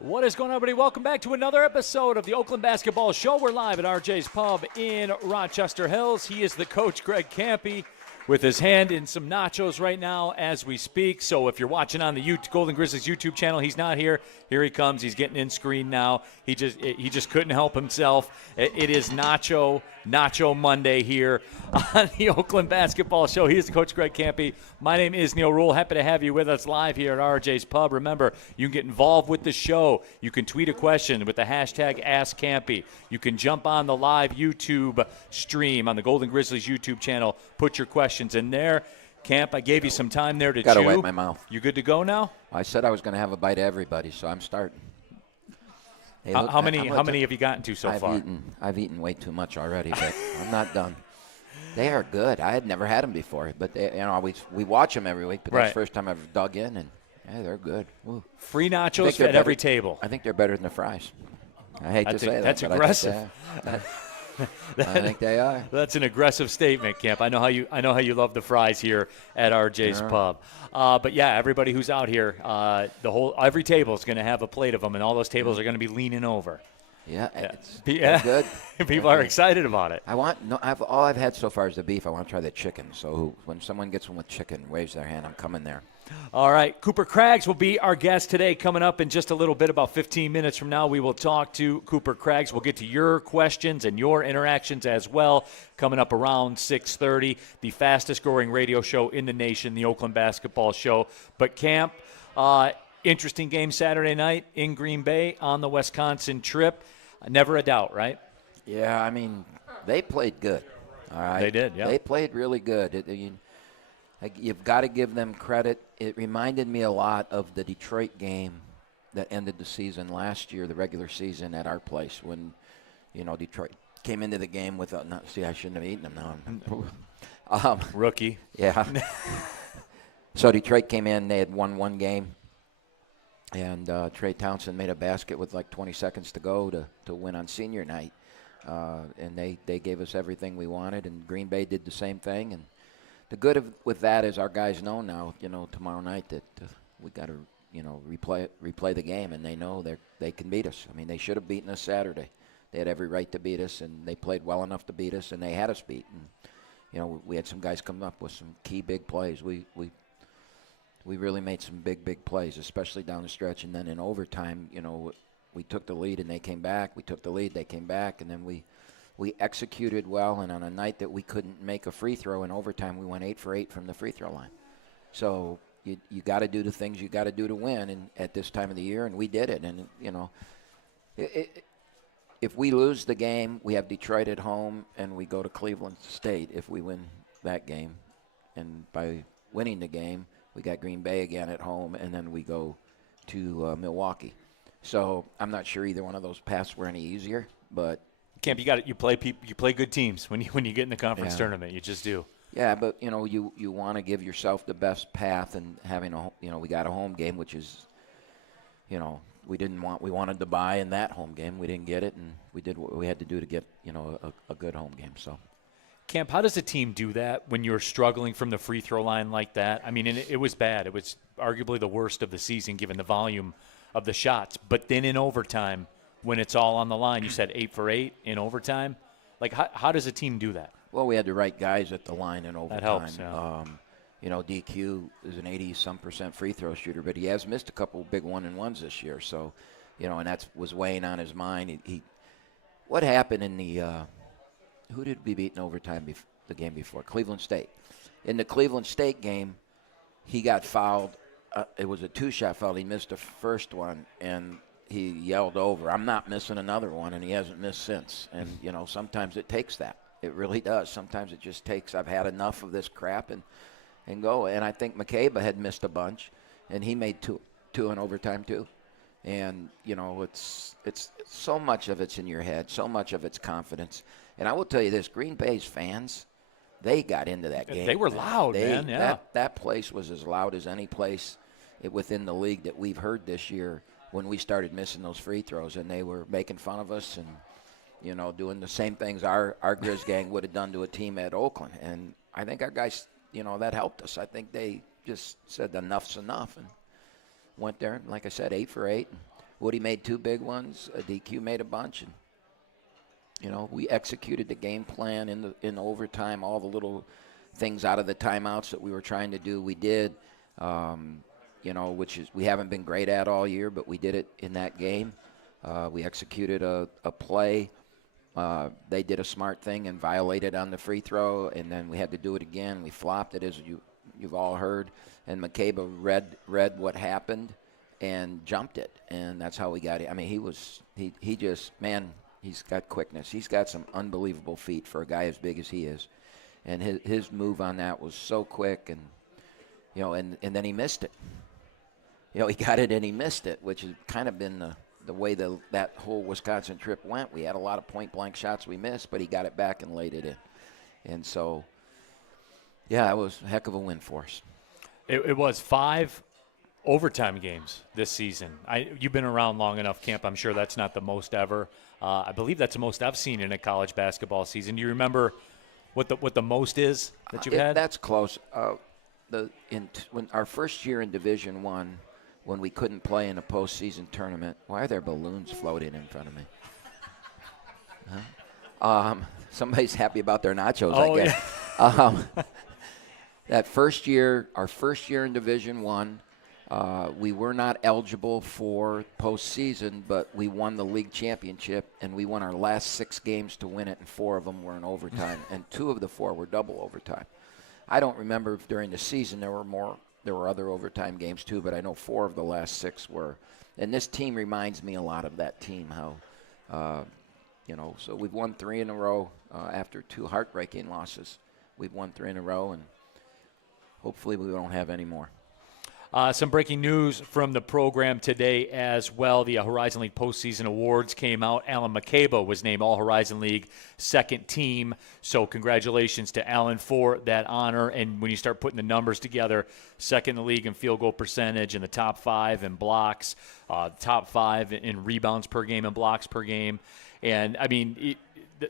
What is going on, everybody? Welcome back to another episode of the Oakland Basketball Show. We're live at RJ's Pub in Rochester Hills. He is the coach, Greg Kampe, with his hand in some nachos right now as we speak. So if you're watching on the Golden Grizzlies YouTube channel, he's not here. Here he comes. He's getting in screen now. He just couldn't help himself. It is Nacho Monday here on the Oakland Basketball Show. He is the coach, Greg Kampe. My name is Neil Rule. Happy to have you with us live here at RJ's Pub. Remember, you can get involved with the show. You can tweet a question with the hashtag AskKampe. You can jump on the live YouTube stream on the Golden Grizzlies YouTube channel. Put your questions in there. Camp, I gave you some time there to chew. Gotta wipe my mouth. You good to go now? I said I was going to have a bite of everybody, so I'm starting. Hey, how many have you gotten to so far? I've eaten way too much already, but I'm not done. They are good. I had never had them before, but we watch them every week. But that's the first time I've dug in, and they're good. Woo. Free nachos at every table. I think they're better than the fries. I hate to say that. That's aggressive. I think they are. That's an aggressive statement, Camp. I know how you love the fries here at RJ's Pub. But yeah, everybody who's out here, every table is going to have a plate of them, and all those tables are going to be leaning over. Yeah. Good. People are excited about it. All I've had so far is the beef. I want to try the chicken. So when someone gets one with chicken, waves their hand, I'm coming there. All right, Cooper Craggs will be our guest today. Coming up in just a little bit, about 15 minutes from now, we will talk to Cooper Craggs. We'll get to your questions and your interactions as well. Coming up around 6:30, the fastest-growing radio show in the nation, the Oakland Basketball Show. But Camp, interesting game Saturday night in Green Bay on the Wisconsin trip. Never a doubt, right? Yeah, I mean, they played good. All right, they did. Yeah, they played really good. You've got to give them credit. It reminded me a lot of the Detroit game that ended the season last year, the regular season at our place, when, Detroit came into the game with I shouldn't have eaten them now. Rookie. Yeah. So Detroit came in. They had won one game, and Trey Townsend made a basket with like 20 seconds to go to win on senior night. And they gave us everything we wanted, and Green Bay did the same thing. And the good with that is our guys know now, tomorrow night that we got to, replay the game, and they know they can beat us. I mean, they should have beaten us Saturday. They had every right to beat us, and they played well enough to beat us, and they had us beat. And, we had some guys come up with some key big plays. We really made some big plays, especially down the stretch. And then in overtime, we took the lead and they came back. We took the lead, they came back, and then we executed well, and on a night that we couldn't make a free throw in overtime, we went 8 for 8 from the free throw line. So you got to do the things you got to do to win and at this time of the year, and we did it. And, if we lose the game, we have Detroit at home, and we go to Cleveland State if we win that game. And by winning the game, we got Green Bay again at home, and then we go to Milwaukee. So I'm not sure either one of those paths were any easier, but Camp, you play good teams when you get in the conference tournament. You just do. Yeah, but you want to give yourself the best path, and having we got a home game, which is, we wanted to buy in that home game. We didn't get it, and we did what we had to do to get a good home game. So, Camp, how does a team do that when you're struggling from the free throw line like that? I mean, it was bad. It was arguably the worst of the season given the volume of the shots. But then in overtime, when it's all on the line, you said 8 for 8 in overtime. Like, how does a team do that? Well, we had the right guys at the line in overtime. That helps, yeah. DQ is an 80-some% free throw shooter, but he has missed a couple big 1-and-1s this year. So, and that was weighing on his mind. What happened in the who did we beat in overtime the game before? Cleveland State. In the Cleveland State game, he got fouled. It was a 2-shot foul. He missed the first one, and he yelled over, "I'm not missing another one," and he hasn't missed since. And, sometimes it takes that. It really does. Sometimes it just takes, I've had enough of this crap and go. And I think McCabe had missed a bunch, and he made two in overtime too. And, it's so much of it's in your head, so much of it's confidence. And I will tell you this, Green Bay's fans, they got into that game. They were loud, man. Yeah. That place was as loud as any place within the league that we've heard this year when we started missing those free throws, and they were making fun of us and, doing the same things our Grizz gang would have done to a team at Oakland. And I think our guys, that helped us. I think they just said enough's enough and went there. And like I said, 8 for 8. Woody made 2 big ones. DQ made a bunch. And, we executed the game plan in overtime. All the little things out of the timeouts that we were trying to do, we did. Which is we haven't been great at all year, but we did it in that game. We executed a play. They did a smart thing and violated on the free throw, and then we had to do it again. We flopped it, as you've all heard, and McCabe read what happened and jumped it, and that's how we got it. I mean, he just, man, he's got quickness. He's got some unbelievable feet for a guy as big as he is, and his move on that was so quick, and and then he missed it. He got it and he missed it, which has kind of been the way that whole Wisconsin trip went. We had a lot of point-blank shots we missed, but he got it back and laid it in. And so, yeah, it was a heck of a win for us. It was 5 overtime games this season. You've been around long enough, Camp. I'm sure that's not the most ever. I believe that's the most I've seen in a college basketball season. Do you remember what the most is that you've had? That's close. When our first year in Division I, when we couldn't play in a postseason tournament, why are there balloons floating in front of me? Huh? Somebody's happy about their nachos, I guess. Yeah. That first year, our first year in Division I, we were not eligible for postseason, but we won the league championship, and we won our last 6 games to win it, and 4 of them were in overtime, and 2 of the 4 were double overtime. I don't remember if during the season there were other overtime games too, but I know 4 of the last 6 were. And this team reminds me a lot of that team, how, so we've won 3 in a row after 2 heartbreaking losses. We've won 3 in a row, and hopefully we don't have any more. Some breaking news from the program today as well. The Horizon League postseason awards came out. Alan McCabe was named All-Horizon League second team. So congratulations to Alan for that honor. And when you start putting the numbers together, second in the league in field goal percentage, in the top 5 in blocks, top 5 in rebounds per game and blocks per game. And, I mean,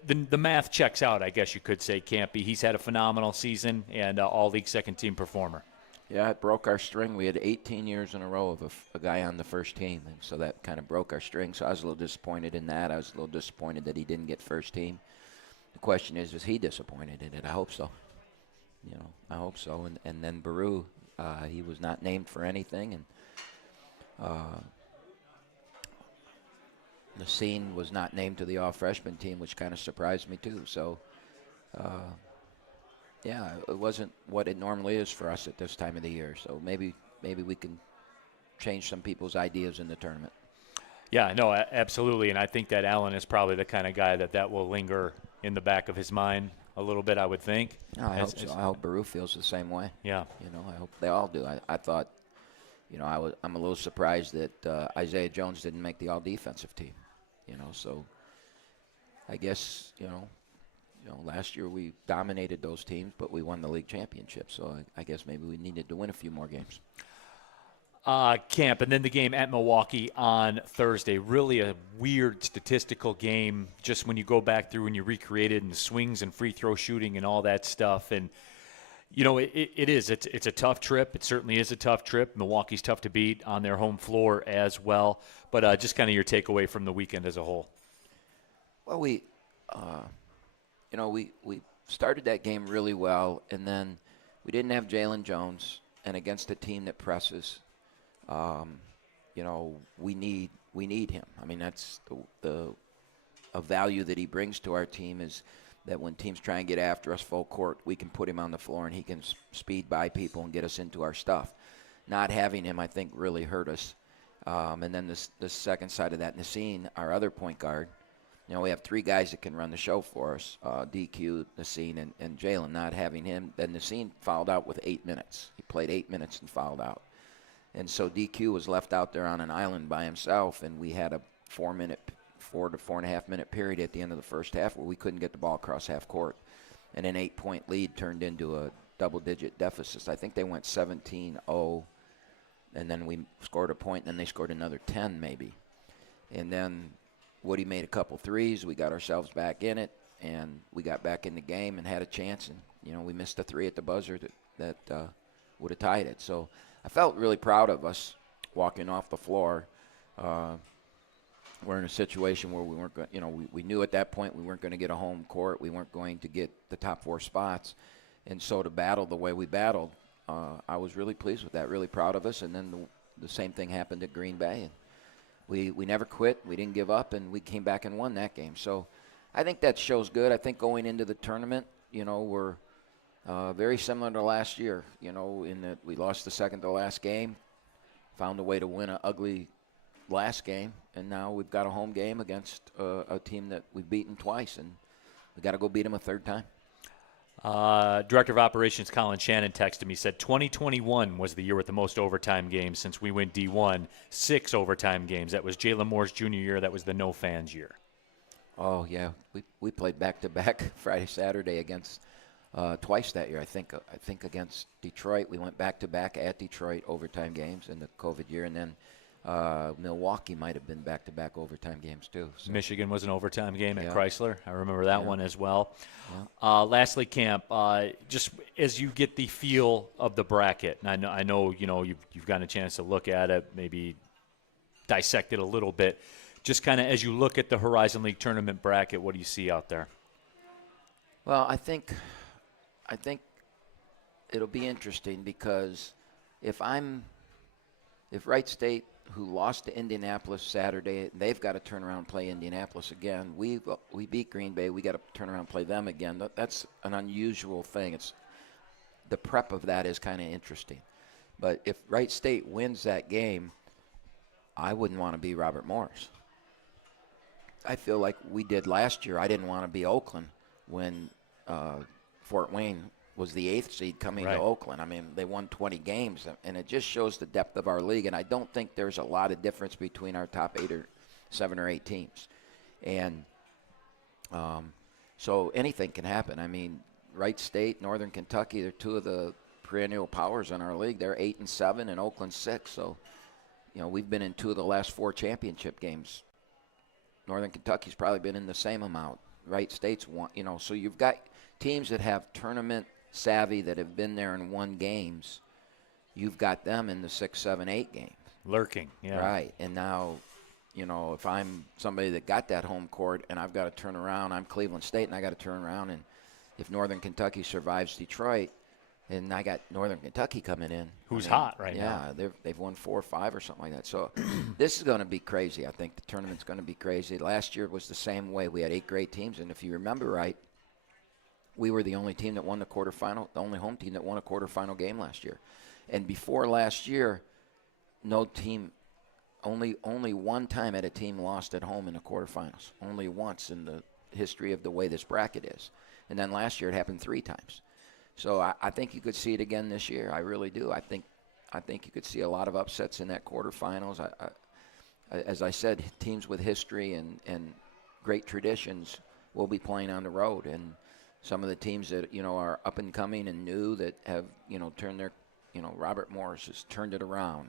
the math checks out, I guess you could say, Kampe. He's had a phenomenal season and all-league second-team performer. Yeah, it broke our string. We had 18 years in a row of a guy on the first team, and so that kind of broke our string. So I was a little disappointed in that. I was a little disappointed that he didn't get first team. The question is he disappointed in it? I hope so. I hope so. And then Baru, he was not named for anything, and Nassim was not named to the all-freshman team, which kind of surprised me too. So, yeah, it wasn't what it normally is for us at this time of the year. So maybe we can change some people's ideas in the tournament. Yeah, no, absolutely. And I think that Allen is probably the kind of guy that will linger in the back of his mind a little bit, I would think. I hope so. I hope Baru feels the same way. Yeah. I hope they all do. I thought, I'm a little surprised that Isaiah Jones didn't make the all-defensive team. So I guess, last year we dominated those teams, but we won the league championship. So I guess maybe we needed to win a few more games. Camp, and then the game at Milwaukee on Thursday. Really a weird statistical game just when you go back through and you recreate it and the swings and free throw shooting and all that stuff. And, it's a tough trip. It certainly is a tough trip. Milwaukee's tough to beat on their home floor as well. But just kind of your takeaway from the weekend as a whole. Well, we started that game really well, and then we didn't have Jalen Jones, and against a team that presses, we need him. I mean, that's a value that he brings to our team is that when teams try and get after us full court, we can put him on the floor and he can speed by people and get us into our stuff. Not having him, I think, really hurt us. And then the second side of that, Nassim, our other point guard, we have 3 guys that can run the show for us, DQ, Nassim, and Jalen. Not having him, then Nassim fouled out with 8 minutes. He played 8 minutes and fouled out. And so DQ was left out there on an island by himself, and we had a 4 to 4.5 minute period at the end of the first half where we couldn't get the ball across half court. And an 8-point lead turned into a double-digit deficit. I think they went 17-0, and then we scored a point, and then they scored another 10 maybe. And then Woody made a couple threes. We got ourselves back in it, and we got back in the game and had a chance. And, we missed a 3 at the buzzer that would have tied it. So I felt really proud of us walking off the floor. we're in a situation where we weren't going. We knew at that point we weren't going to get a home court. We weren't going to get the top 4 spots, and so to battle the way we battled, I was really pleased with that. Really proud of us. And then the same thing happened at Green Bay, and we never quit. We didn't give up, and we came back and won that game. So I think that shows good. I think going into the tournament, we're very similar to last year. In that we lost the second to last game, found a way to win an ugly last game, and now we've got a home game against a team that we've beaten twice, and we got to go beat them a third time. Director of Operations Colin Shannon texted me, said 2021 was the year with the most overtime games since we went D1, 6 overtime games. That was Jalen Moore's junior year. That was the no fans year. Oh yeah, we played back-to-back Friday, Saturday against twice that year. I think against Detroit. We went back-to-back at Detroit overtime games in the COVID year, and then Milwaukee might have been back-to-back overtime games too. So. Michigan was an overtime game at Chrysler. I remember that one as well. Yeah. Lastly, Camp, just as you get the feel of the bracket, and I know you've gotten a chance to look at it, maybe dissect it a little bit. Just kind of as you look at the Horizon League tournament bracket, what do you see out there? Well, I think it'll be interesting because if Wright State, who lost to Indianapolis Saturday, they've got to turn around and play Indianapolis again. We beat Green Bay. We got to turn around and play them again. That's an unusual thing. The prep of that is kind of interesting. But if Wright State wins that game, I wouldn't want to be Robert Morris. I feel like we did last year. I didn't want to be Oakland when Fort Wayne was the 8th seed coming to Oakland. I mean, they won 20 games, and it just shows the depth of our league. And I don't think there's a lot of difference between our top 7 or 8 teams. And so anything can happen. I mean, Wright State, Northern Kentucky, they're 2 of the perennial powers in our league. They're 8-7, and Oakland 6. So, we've been in 2 of the last 4 championship games. Northern Kentucky's probably been in the same amount. Wright State's won. So you've got teams that have tournament savvy that have been there and won games. You've got them in the 6, 7, 8 games. Lurking, yeah. Right. And now, if I'm somebody that got that home court and I've got to turn around, I'm Cleveland State, and I got to turn around, and if Northern Kentucky survives Detroit, and I got Northern Kentucky coming in. Who's hot right now. Yeah, they've won 4 or 5 or something like that. So this is going to be crazy. I think the tournament's going to be crazy. Last year was the same way. We had 8 great teams, and if you remember right, we were the only team that won the quarterfinal, the only home team that won a quarterfinal game last year. And before last year, no team, only one time had a team lost at home in the quarterfinals. Only once in the history of the way this bracket is. And then last year it happened 3 times. So I think you could see it again this year. I really do. I think you could see a lot of upsets in that quarterfinals. As I said, teams with history and great traditions will be playing on the road. And some of the teams that, are up and coming and new that have, turned their, Robert Morris has turned it around.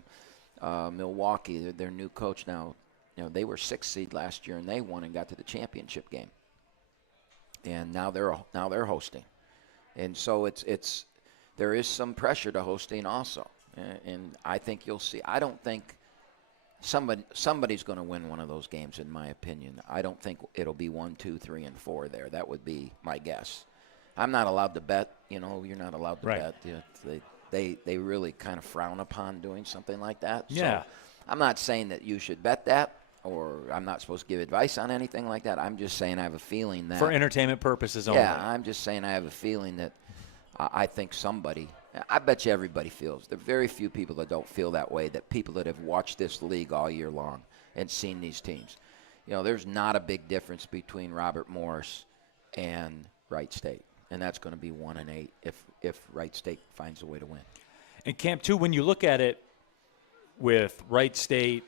Milwaukee, their new coach now, they were 6th seed last year and they won and got to the championship game. And now they're hosting. And so there is some pressure to hosting also. And I think you'll see. I don't think somebody's going to win one of those games, in my opinion. I don't think it'll be 1, 2, 3, and 4 there. That would be my guess. I'm not allowed to bet. You're not allowed to bet. They really kind of frown upon doing something like that. Yeah. So I'm not saying that you should bet that, or I'm not supposed to give advice on anything like that. I'm just saying I have a feeling that. For entertainment purposes only. Yeah, I'm just saying I have a feeling that I think I bet you everybody feels. There are very few people that don't feel that way, that people that have watched this league all year long and seen these teams. There's not a big difference between Robert Morris and Wright State. And that's going to be 1 and 8 if Wright State finds a way to win. And Camp 2, when you look at it with Wright State,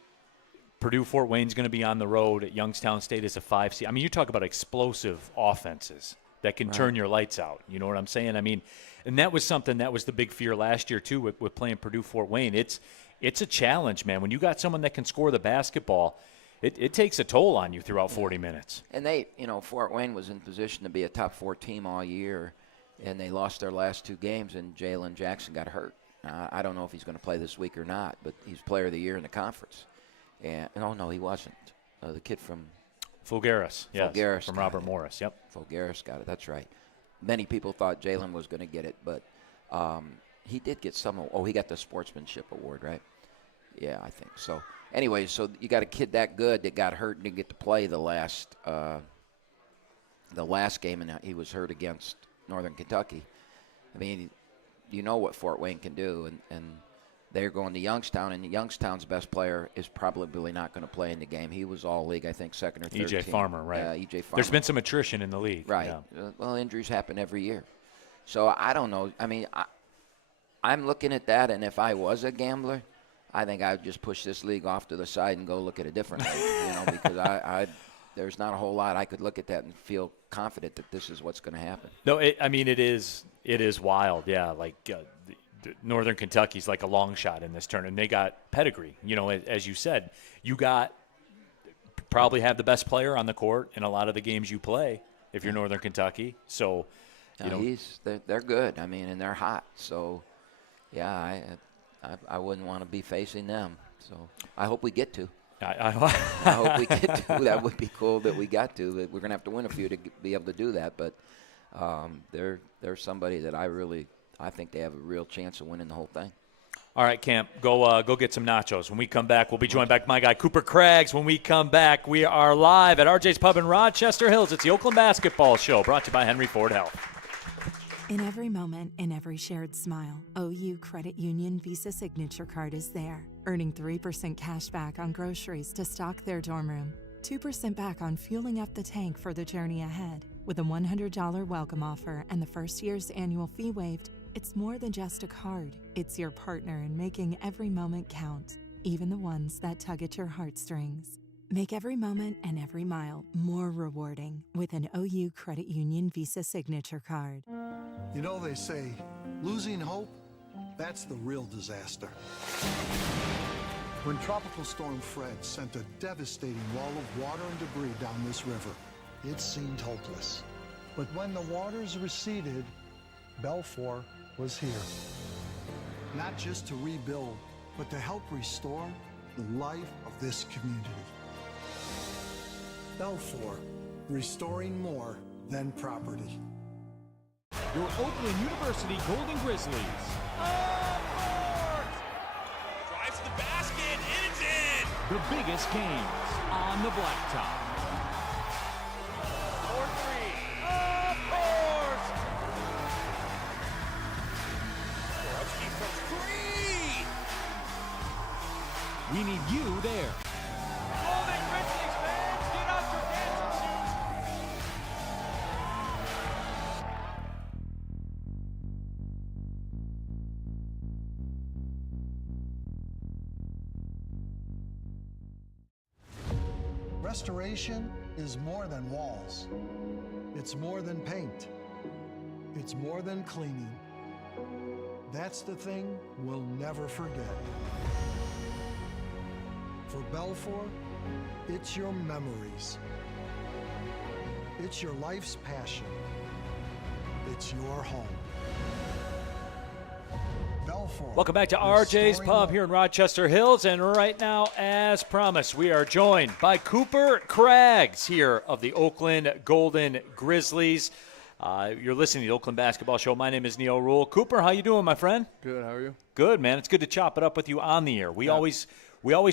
Purdue Fort Wayne's going to be on the road at Youngstown State as a 5 seed. I mean, you talk about explosive offenses that can turn your lights out. You know what I'm saying? I mean, and that was something that was the big fear last year too with playing Purdue Fort Wayne. It's a challenge, man. When you got someone that can score the basketball, it takes a toll on you throughout 40 minutes. And Fort Wayne was in position to be a top 4 team all year, and they lost their last 2 games, and Jalen Jackson got hurt. I don't know if he's going to play this week or not, but he's player of the year in the conference. And no, he wasn't. the kid from Fulgaris, yes, Fulgaris from got Robert it. Morris. Yep. Fulgaris got it. That's right. Many people thought Jalen was going to get it, but he did get some. Oh, he got the sportsmanship award, right? Yeah, I think so. Anyway, so you got a kid that good that got hurt and didn't get to play the last game, and he was hurt against Northern Kentucky. I mean, you know what Fort Wayne can do, and they're going to Youngstown, and Youngstown's best player is probably not going to play in the game. He was all league, I think, second or third E.J. team. Farmer, right? E.J. Farmer. There's been some attrition in the league. Right. Yeah. Well, injuries happen every year. So I don't know. I mean, I'm looking at that, and if I was a gambler, I think I would just push this league off to the side and go look at a different league, because there's not a whole lot I could look at that and feel confident that this is what's going to happen. No, it is wild. Yeah, like Northern Kentucky's like a long shot in this tournament. They got pedigree. As you said, you got probably have the best player on the court in a lot of the games you play if you're Northern Kentucky. So, they're good. I mean, and they're hot. So, yeah, I wouldn't want to be facing them. So I hope we get to. I hope we get to. That would be cool that we got to. We're going to have to win a few to be able to do that. But they're somebody that I think they have a real chance of winning the whole thing. All right, Camp, go get some nachos. When we come back, we'll be joined by my guy, Cooper Craggs. When we come back, we are live at RJ's Pub in Rochester Hills. It's the Oakland Basketball Show, brought to you by Henry Ford Health. In every moment, in every shared smile, OU Credit Union Visa Signature Card is there, earning 3% cash back on groceries to stock their dorm room, 2% back on fueling up the tank for the journey ahead. With a $100 welcome offer and the first year's annual fee waived, it's more than just a card. It's your partner in making every moment count, even the ones that tug at your heartstrings. Make every moment and every mile more rewarding with an OU Credit Union Visa Signature Card. They say, losing hope, that's the real disaster. When Tropical Storm Fred sent a devastating wall of water and debris down this river, it seemed hopeless. But when the waters receded, Belfour was here. Not just to rebuild, but to help restore the life of this community. Belfour, restoring more than property. Your Oakland University Golden Grizzlies. Drives to the basket, and it's in! The biggest games on the blacktop. 4-3. Of course! Borowski from 3! We need you there. Golden Grizzlies fans, get out your dancing shoes! Restoration is more than walls. It's more than paint. It's more than cleaning. That's the thing we'll never forget. For Belfour, it's your memories. It's your life's passion. It's your home. Belfour. Welcome back to RJ's restoring Pub hope. here in Rochester Hills. And right now, as promised, we are joined by Cooper Craggs here of the Oakland Golden Grizzlies. You're listening to the Oakland Basketball Show. My name is Neil Rule. Cooper, how you doing, my friend? Good, how are you? Good, man. It's good to chop it up with you on the air. We always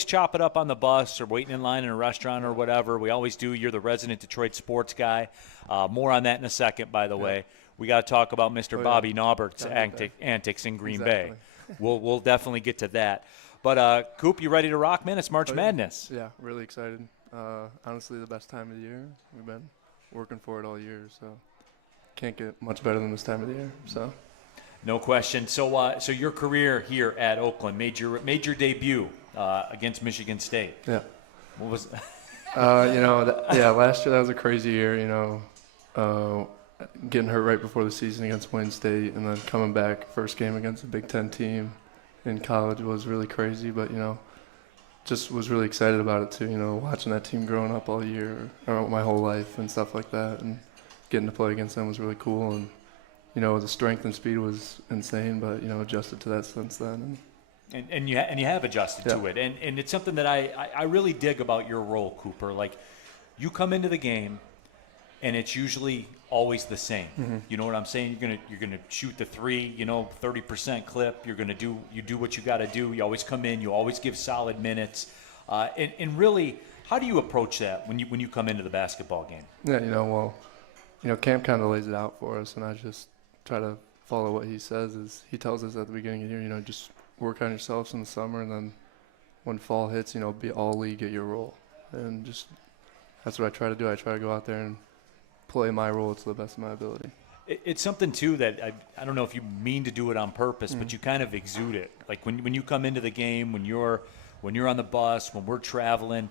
chop it up on the bus or waiting in line in a restaurant or whatever. We always do. You're the resident Detroit sports guy. More on that in a second, by the way. We got to talk about Mr. Bobby Naubert's antics in Green Bay. We'll definitely get to that. But, Coop, you ready to rock, man? It's March Madness. Yeah, really excited. Honestly, the best time of the year. We've been working for it all year, so can't get much better than this time of the year. So, No question. So your career here at Oakland made your debut against Michigan State. yeah. What was last year that was a crazy year, getting hurt right before the season against Wayne State and then coming back first game against a Big Ten team in college was really crazy, but, just was really excited about it too, watching that team growing up all year, or my whole life and stuff like that, and getting to play against them was really cool, and, the strength and speed was insane, but, adjusted to that since then, and And you have adjusted to it. And it's something that I really dig about your role, Cooper. Like, you come into the game, and it's usually always the same. Mm-hmm. You know what I'm saying? You're gonna shoot the three, 30% clip. You do what you got to do. You always come in. You always give solid minutes. And really, how do you approach that when you come into the basketball game? Yeah, Camp kind of lays it out for us, and I just try to follow what he says. He tells us at the beginning of the year, just work on yourselves in the summer, and then when fall hits, be all league at your role. And just that's what I try to do. I try to go out there and play my role to the best of my ability. It's something, too, that I don't know if you mean to do it on purpose, but you kind of exude it. Like when you come into the game, when you're on the bus, when we're traveling,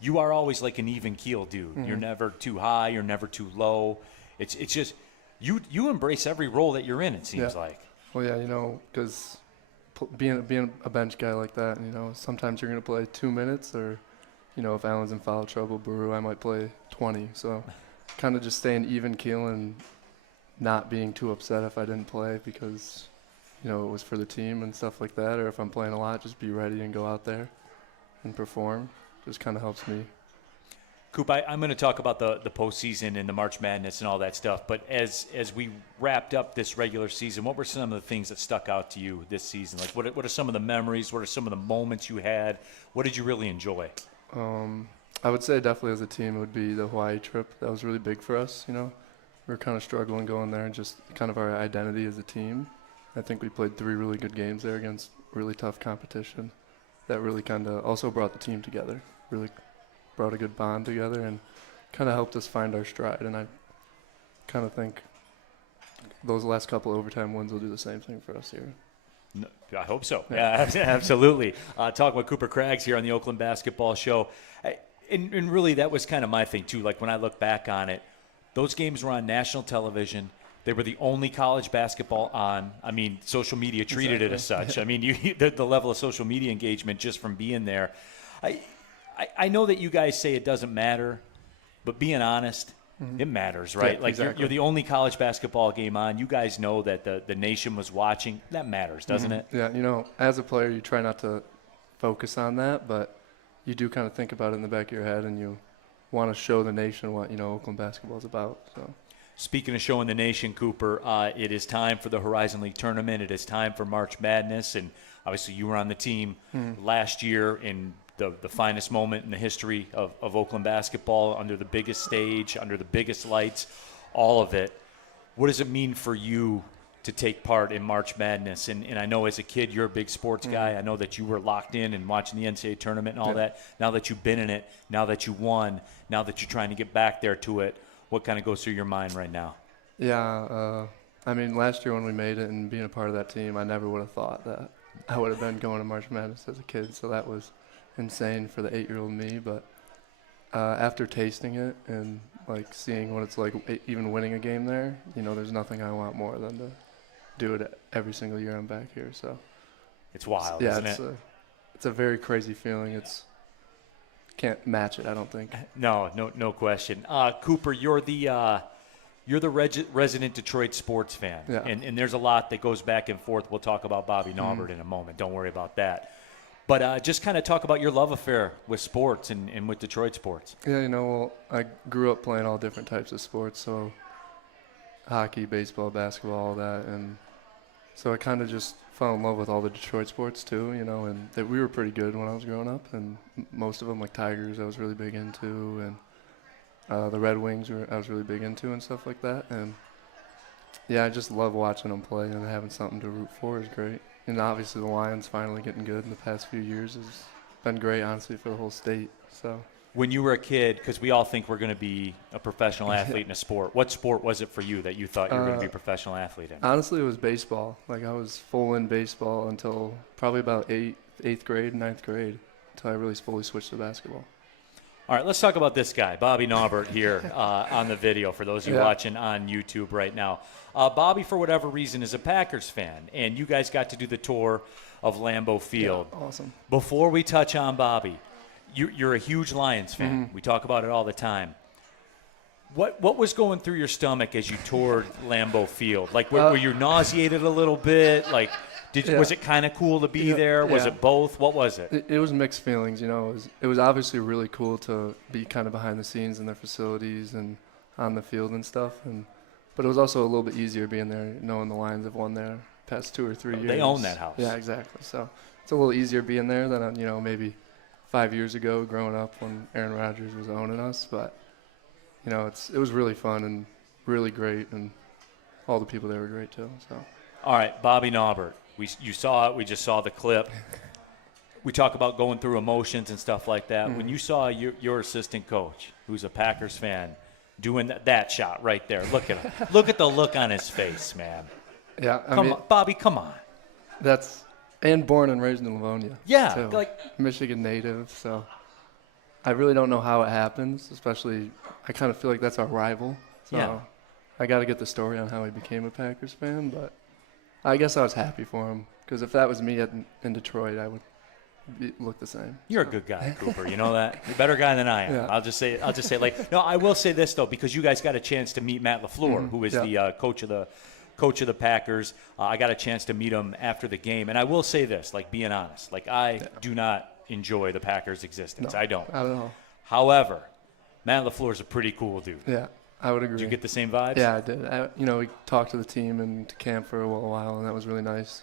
you are always like an even keel dude. You're never too high. You're never too low. It's just you embrace every role that you're in, it seems like. Well, yeah, because being a bench guy like that, sometimes you're going to play 2 minutes, or, if Allen's in foul trouble, Baru, I might play 20. So kind of just staying even keel and not being too upset if I didn't play because, it was for the team and stuff like that. Or if I'm playing a lot, just be ready and go out there and perform. Just kind of helps me. Coop, I'm going to talk about the postseason and the March Madness and all that stuff. But as we wrapped up this regular season, what were some of the things that stuck out to you this season? Like, what are some of the memories? What are some of the moments you had? What did you really enjoy? I would say definitely as a team it would be the Hawaii trip. That was really big for us, We were kind of struggling going there and just kind of our identity as a team. I think we played 3 really good games there against really tough competition. That really kind of also brought the team together, really brought a good bond together and kind of helped us find our stride. And I kind of think those last couple overtime wins will do the same thing for us here. No, I hope so. Yeah, absolutely. Talking with Cooper Craggs here on the Oakland Basketball Show. And really that was kind of my thing too. Like when I look back on it, those games were on national television. They were the only college basketball on. I mean, social media treated it as such. I mean, the level of social media engagement just from being there. I know that you guys say it doesn't matter, but being honest, it matters, right? Yeah, like exactly. you're the only college basketball game on. You guys know that the nation was watching. That matters, doesn't it? Yeah, as a player, you try not to focus on that, but you do kind of think about it in the back of your head, and you want to show the nation what, Oakland basketball is about. So. Speaking of showing the nation, Cooper, it is time for the Horizon League tournament. It is time for March Madness, and obviously you were on the team last year in the finest moment in the history of Oakland basketball, under the biggest stage, under the biggest lights, all of it. What does it mean for you to take part in March Madness? And I know as a kid you're a big sports guy. I know that you were locked in and watching the NCAA tournament and all that. Now that you've been in it, now that you won, now that you're trying to get back there to it, what kind of goes through your mind right now? Yeah, I mean, last year when we made it and being a part of that team, I never would have thought that I would have been going to March Madness as a kid. So that was insane for the 8-year-old me. But after tasting it and like seeing what it's like, even winning a game there, there's nothing I want more than to do it every single year I'm back here. So it's wild, isn't it? It's a very crazy feeling. Can't match it, I don't think. No question. Cooper, you're the resident Detroit sports fan, and there's a lot that goes back and forth. We'll talk about Bobby Naubert in a moment. Don't worry about that. But just kind of talk about your love affair with sports and with Detroit sports. Yeah, I grew up playing all different types of sports, so hockey, baseball, basketball, all that, and so I kind of just fell in love with all the Detroit sports too, and that we were pretty good when I was growing up, and most of them, like Tigers, I was really big into, and the Red Wings I was really big into and stuff like that. And yeah, I just love watching them play, and having something to root for is great. And obviously the Lions finally getting good in the past few years has been great, honestly, for the whole state. So. When you were a kid, because we all think we're going to be a professional athlete in a sport, what sport was it for you that you thought you were going to be a professional athlete in? Honestly, it was baseball. Like, I was full in baseball until probably about 8th grade, 9th grade, until I really fully switched to basketball. All right, let's talk about this guy, Bobby Naubert, here on the video for those of you watching on YouTube right now. Bobby, for whatever reason, is a Packers fan, and you guys got to do the tour of Lambeau Field. Yeah, awesome. Before we touch on Bobby, you're a huge Lions fan. We talk about it all the time. What was going through your stomach as you toured Lambeau Field? Like, were you nauseated a little bit? Like, Was it kind of cool to be there? Was it both? What was it? It was mixed feelings, you know. It was obviously really cool to be kind of behind the scenes in their facilities and on the field and stuff. But it was also a little bit easier being there, knowing the Lions have won there past 2 or 3 years. They own that house. Yeah, exactly. So it's a little easier being there than, you know, maybe 5 years ago growing up when Aaron Rodgers was owning us. But, you know, it was really fun and really great, and all the people there were great too. So. All right, Bobby Naubert. You saw it. We just saw the clip. We talk about going through emotions and stuff like that. When you saw your assistant coach, who's a Packers fan, doing that shot right there, look at him. Look at the look on his face, man. Yeah, Come on, Bobby, come on. And born and raised in Livonia. Yeah, too. like Michigan native. So I really don't know how it happens. Especially, I kind of feel like that's our rival. So yeah. I got to get the story on how he became a Packers fan, but I guess I was happy for him, because if that was me in Detroit, I would look the same. You're a good guy, Cooper. You know that? You're a better guy than I am. Yeah. I'll just say no, I will say this though, because you guys got a chance to meet Matt LaFleur, who is the coach of the Packers. I got a chance to meet him after the game, and I will say this, like, being honest, like, I do not enjoy the Packers' existence. No, I don't. I don't know. However, Matt LaFleur's a pretty cool dude. Yeah, I would agree. Did you get the same vibes? Yeah, I did. We talked to the team and to camp for a while, and that was really nice.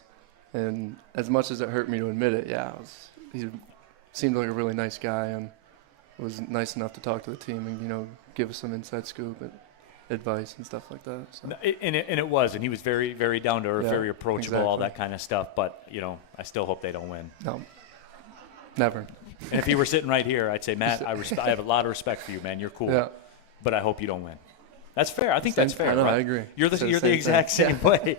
And as much as it hurt me to admit it, he seemed like a really nice guy, and was nice enough to talk to the team and, give us some inside scoop and advice and stuff like that. So. And he was very, very down to earth, very approachable, all exactly. that kind of stuff. But, I still hope they don't win. No, never. And if he were sitting right here, I'd say, Matt, I have a lot of respect for you, man. You're cool. Yeah. But I hope you don't win. That's fair. I think that's fair. I know, right? I agree. You're the exact same way.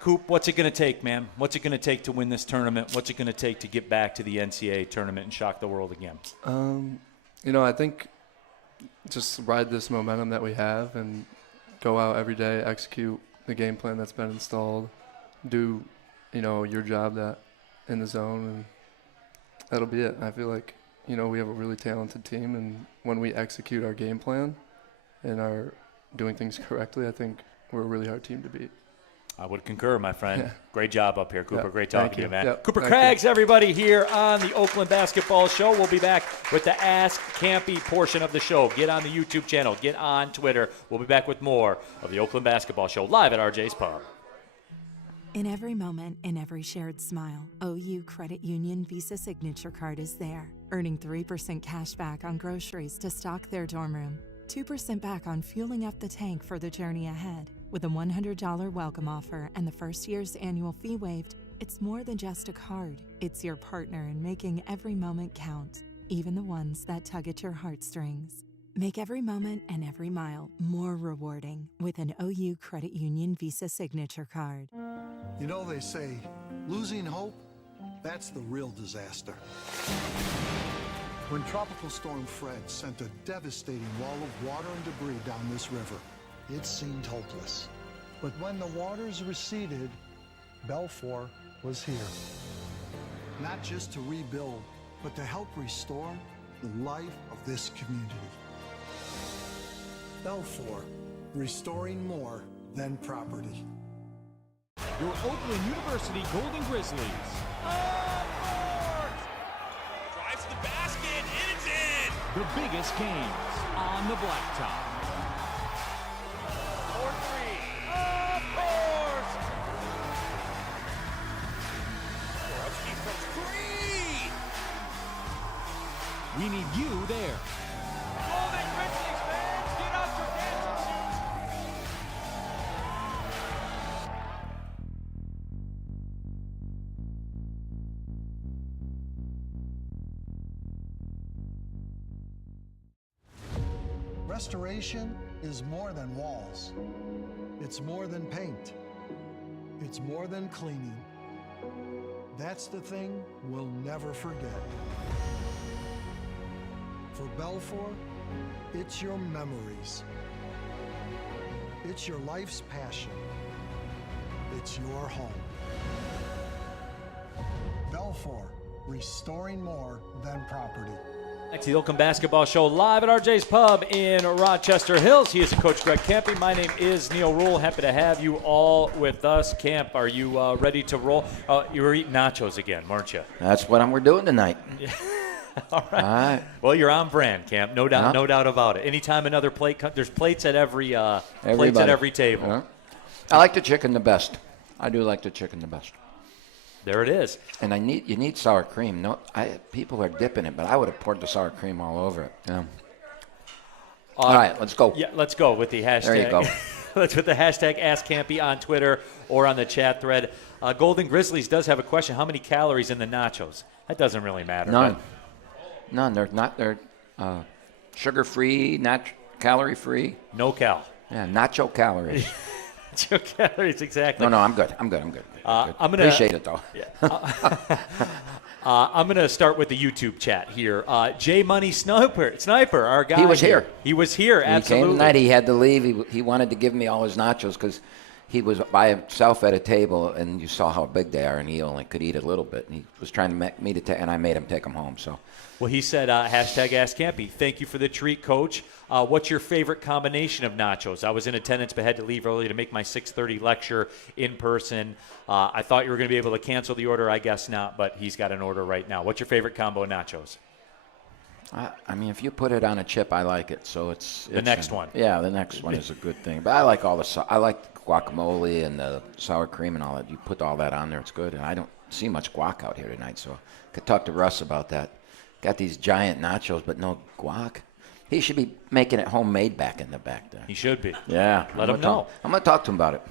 Coop, what's it going to take, man? What's it going to take to win this tournament? What's it going to take to get back to the NCAA tournament and shock the world again? I think just ride this momentum that we have and go out every day, execute the game plan that's been installed, do, your job in the zone, and that'll be it. I feel like, we have a really talented team, and when we execute our game plan and are doing things correctly, I think we're a really hard team to beat. I would concur, my friend. Yeah. Great job up here, Cooper. Yeah, great talking to you, man. Yeah, Cooper Craggs, everybody, here on the Oakland Basketball Show. We'll be back with the Ask Kampe portion of the show. Get on the YouTube channel. Get on Twitter. We'll be back with more of the Oakland Basketball Show live at RJ's Pub. In every moment, in every shared smile, OU Credit Union Visa Signature Card is there, earning 3% cash back on groceries to stock their dorm room, 2% back on fueling up the tank for the journey ahead. With a $100 welcome offer and the first year's annual fee waived, it's more than just a card. It's your partner in making every moment count, even the ones that tug at your heartstrings. Make every moment and every mile more rewarding with an OU Credit Union Visa Signature Card. They say losing hope, that's the real disaster. When Tropical Storm Fred sent a devastating wall of water and debris down this river, it seemed hopeless. But when the waters receded, Belfour was here. Not just to rebuild, but to help restore the life of this community. Belfour, restoring more than property. Your Oakland University Golden Grizzlies. Drives to the basket, and it's in! The biggest games on the blacktop. 4-3. Of course! Borowski from 3! We need you there. Golden Grizzlies fans, get out your dancing shoes! Restoration is more than walls. It's more than paint. It's more than cleaning. That's the thing we'll never forget. For Belfour, it's your memories. It's your life's passion. It's your home. Belfour, restoring more than property. Back to the Oakland Basketball Show live at RJ's Pub in Rochester Hills. He is Coach Greg Kampe. My name is Neil Rule. Happy to have you all with us. Camp, are you ready to roll? You were eating nachos again, weren't you? That's what we're doing tonight. All right. Well, you're on brand, Camp. No doubt, no doubt about it. Anytime another plate, there's plates at every table. Yeah. I like the chicken the best. I do like the chicken the best. There it is. And you need sour cream. No, people are dipping it, but I would have poured the sour cream all over it. Yeah. All right, let's go. Yeah, let's go with the hashtag. There you go. Let's with the hashtag AskCampy on Twitter or on the chat thread. Golden Grizzlies does have a question. How many calories in the nachos? That doesn't really matter. None. None. They're sugar-free, calorie-free. No cal. Yeah, nacho calories. Nacho calories, exactly. No, I'm good. I'm good. I'm gonna appreciate it though. I'm gonna start with the YouTube chat here. J Money Sniper, our guy. He was here. He was here. Absolutely. He came tonight. He had to leave. He wanted to give me all his nachos because he was by himself at a table, and you saw how big they are, and he only could eat a little bit. And he was trying to make me and I made him take them home. So. Well, he said, hashtag AskCampy. Thank you for the treat, Coach. What's your favorite combination of nachos? I was in attendance but had to leave early to make my 6:30 lecture in person. I thought you were going to be able to cancel the order. I guess not, but he's got an order right now. What's your favorite combo of nachos? I mean, if you put it on a chip, I like it. So it's the next one. Yeah, the next one is a good thing. But I like I like guacamole and the sour cream and all that. You put all that on there, it's good. And I don't see much guac out here tonight, so I could talk to Russ about that. Got these giant nachos, but no guac. He should be making it homemade back in the back there. He should be. Yeah. Let him know. I'm going to talk to him about it.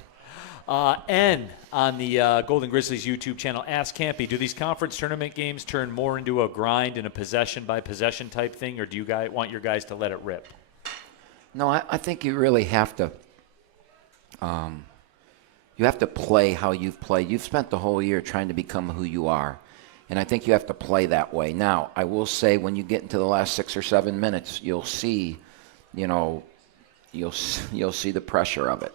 And on the Golden Grizzlies YouTube channel, Ask Campy, do these conference tournament games turn more into a grind and a possession-by-possession type thing, or do you guys want your guys to let it rip? No, I think you really have to play how you've played. You've spent the whole year trying to become who you are. And I think you have to play that way. Now, I will say when you get into the last 6 or 7 minutes, you'll see, you'll see the pressure of it.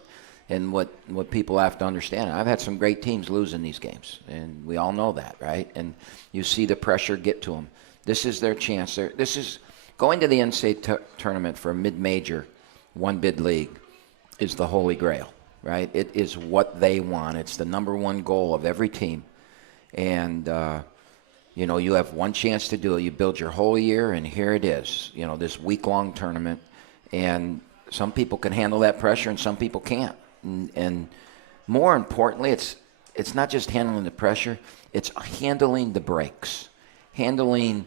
And what people have to understand, I've had some great teams losing these games, and we all know that, right? And you see the pressure get to them. This is their chance. This is going to the NCAA tournament for a mid-major, one-bid league is the holy grail, right? It is what they want. It's the number one goal of every team. And, you have one chance to do it. You build your whole year, and here it is, this week-long tournament. And some people can handle that pressure, and some people can't. And more importantly, it's not just handling the pressure. It's handling the breaks. Handling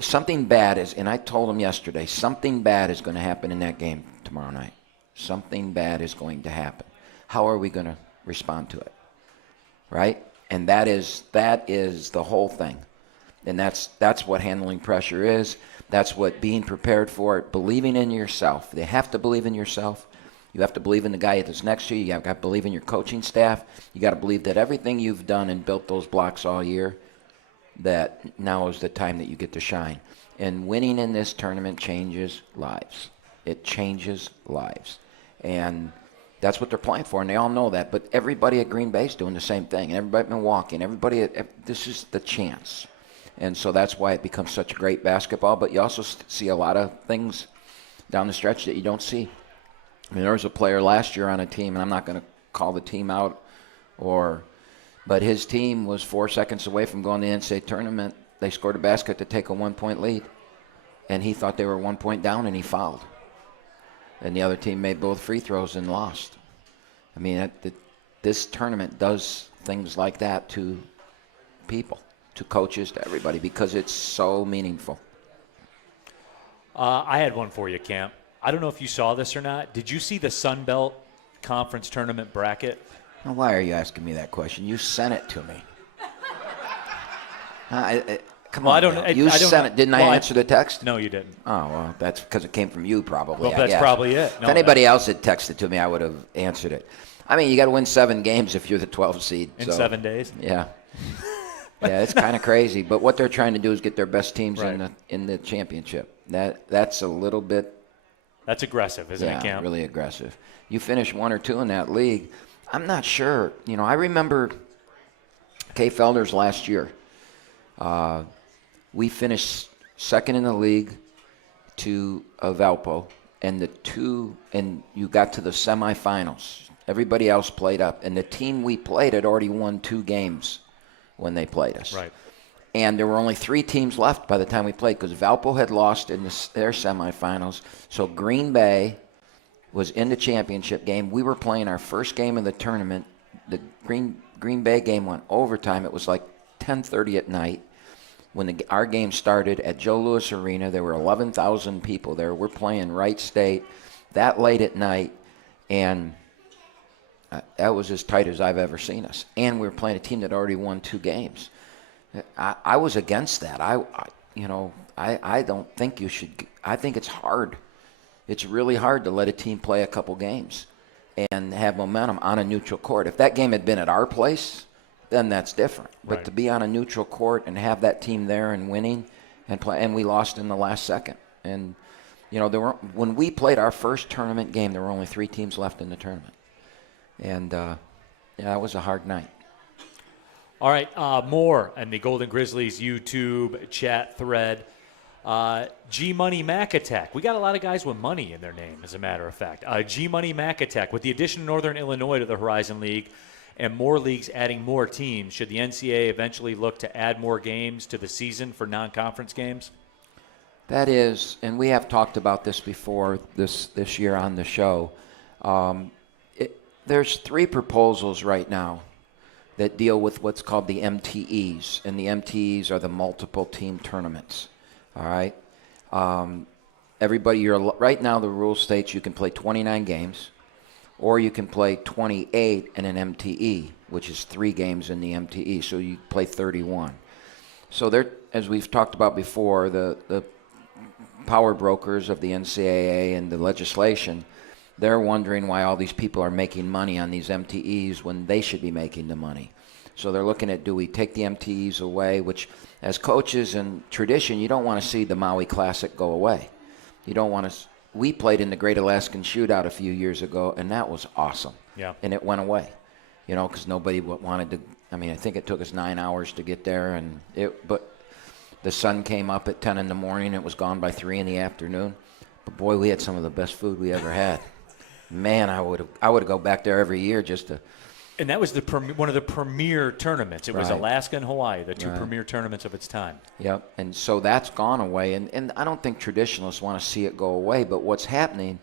something bad and I told him yesterday, something bad is going to happen in that game tomorrow night. Something bad is going to happen. How are we going to respond to it? Right? And that is the whole thing. And that's what handling pressure is. That's what being prepared for it, believing in yourself. They have to believe in yourself. You have to believe in the guy that's next to you. You have got to believe in your coaching staff. You got to believe that everything you've done and built those blocks all year, that now is the time that you get to shine. And winning in this tournament changes lives. It changes lives. And that's what they're playing for, and they all know that. But everybody at Green Bay is doing the same thing. Everybody at Milwaukee, and this is the chance. And so that's why it becomes such great basketball. But you also see a lot of things down the stretch that you don't see. I mean, there was a player last year on a team, and I'm not going to call the team out, but his team was 4 seconds away from going to the NCAA tournament. They scored a basket to take a 1-point lead, and he thought they were 1 point down, and he fouled. And the other team made both free throws and lost. I mean, this tournament does things like that to people, to coaches, to everybody, because it's so meaningful. I had one for you, Camp. I don't know if you saw this or not. Did you see the Sun Belt Conference Tournament bracket? Now, why are you asking me that question? You sent it to me. Come on, you sent it. Didn't I answer the text? No, you didn't. Oh, well, that's because it came from you probably. Well, that's probably it. If anybody else had texted to me, I would have answered it. I mean, you got to win 7 games if you're the 12th seed. In 7 days? Yeah. Yeah, it's kind of crazy. But what they're trying to do is get their best teams in the championship. That's a little bit. That's aggressive, isn't it, Camp? Yeah, really aggressive. You finish 1 or 2 in that league. I'm not sure. I remember Kay Felder's last year. We finished second in the league to Valpo, and you got to the semifinals. Everybody else played up, and the team we played had already won 2 games when they played us. Right. And there were only 3 teams left by the time we played because Valpo had lost in their semifinals. So Green Bay was in the championship game. We were playing our first game of the tournament. The Green Bay game went overtime. It was like 10:30 at night. When our game started at Joe Louis Arena, there were 11,000 people there. We're playing Wright State that late at night, and that was as tight as I've ever seen us. And we were playing a team that already won 2 games. I was against that. I don't think you should. I think it's hard. It's really hard to let a team play a couple games and have momentum on a neutral court. If that game had been at our place, then that's different. But to be on a neutral court and have that team there and winning and play, and we lost in the last second. And when we played our first tournament game, there were only 3 teams left in the tournament. And that was a hard night. All right, more on the Golden Grizzlies YouTube chat thread. G-Money Mac Attack. We got a lot of guys with money in their name, as a matter of fact. G-Money Mac Attack. With the addition of Northern Illinois to the Horizon League and more leagues adding more teams, should the NCAA eventually look to add more games to the season for non-conference games? That is, and we have talked about this before this year on the show. There's 3 proposals right now that deal with what's called the MTEs, and the MTEs are the multiple team tournaments. All right. Everybody, right now the rule states you can play 29 games, or you can play 28 in an MTE, which is 3 games in the MTE. So you play 31. So there, as we've talked about before, the power brokers of the NCAA and the legislation, they're wondering why all these people are making money on these MTEs when they should be making the money. So they're looking at, do we take the MTEs away, which as coaches and tradition, you don't want to see the Maui Classic go away. You don't want to. We played in the Great Alaskan Shootout a few years ago, and that was awesome. Yeah. And it went away, because nobody wanted to. I mean, I think it took us 9 hours to get there, but the sun came up at 10 in the morning. It was gone by 3 in the afternoon. But boy, we had some of the best food we ever had. Man, I would go back there every year just to. And that was one of the premier tournaments. It was Right. Alaska and Hawaii, the 2 premier tournaments of its time. Yep, and so that's gone away. And I don't think traditionalists want to see it go away, but what's happening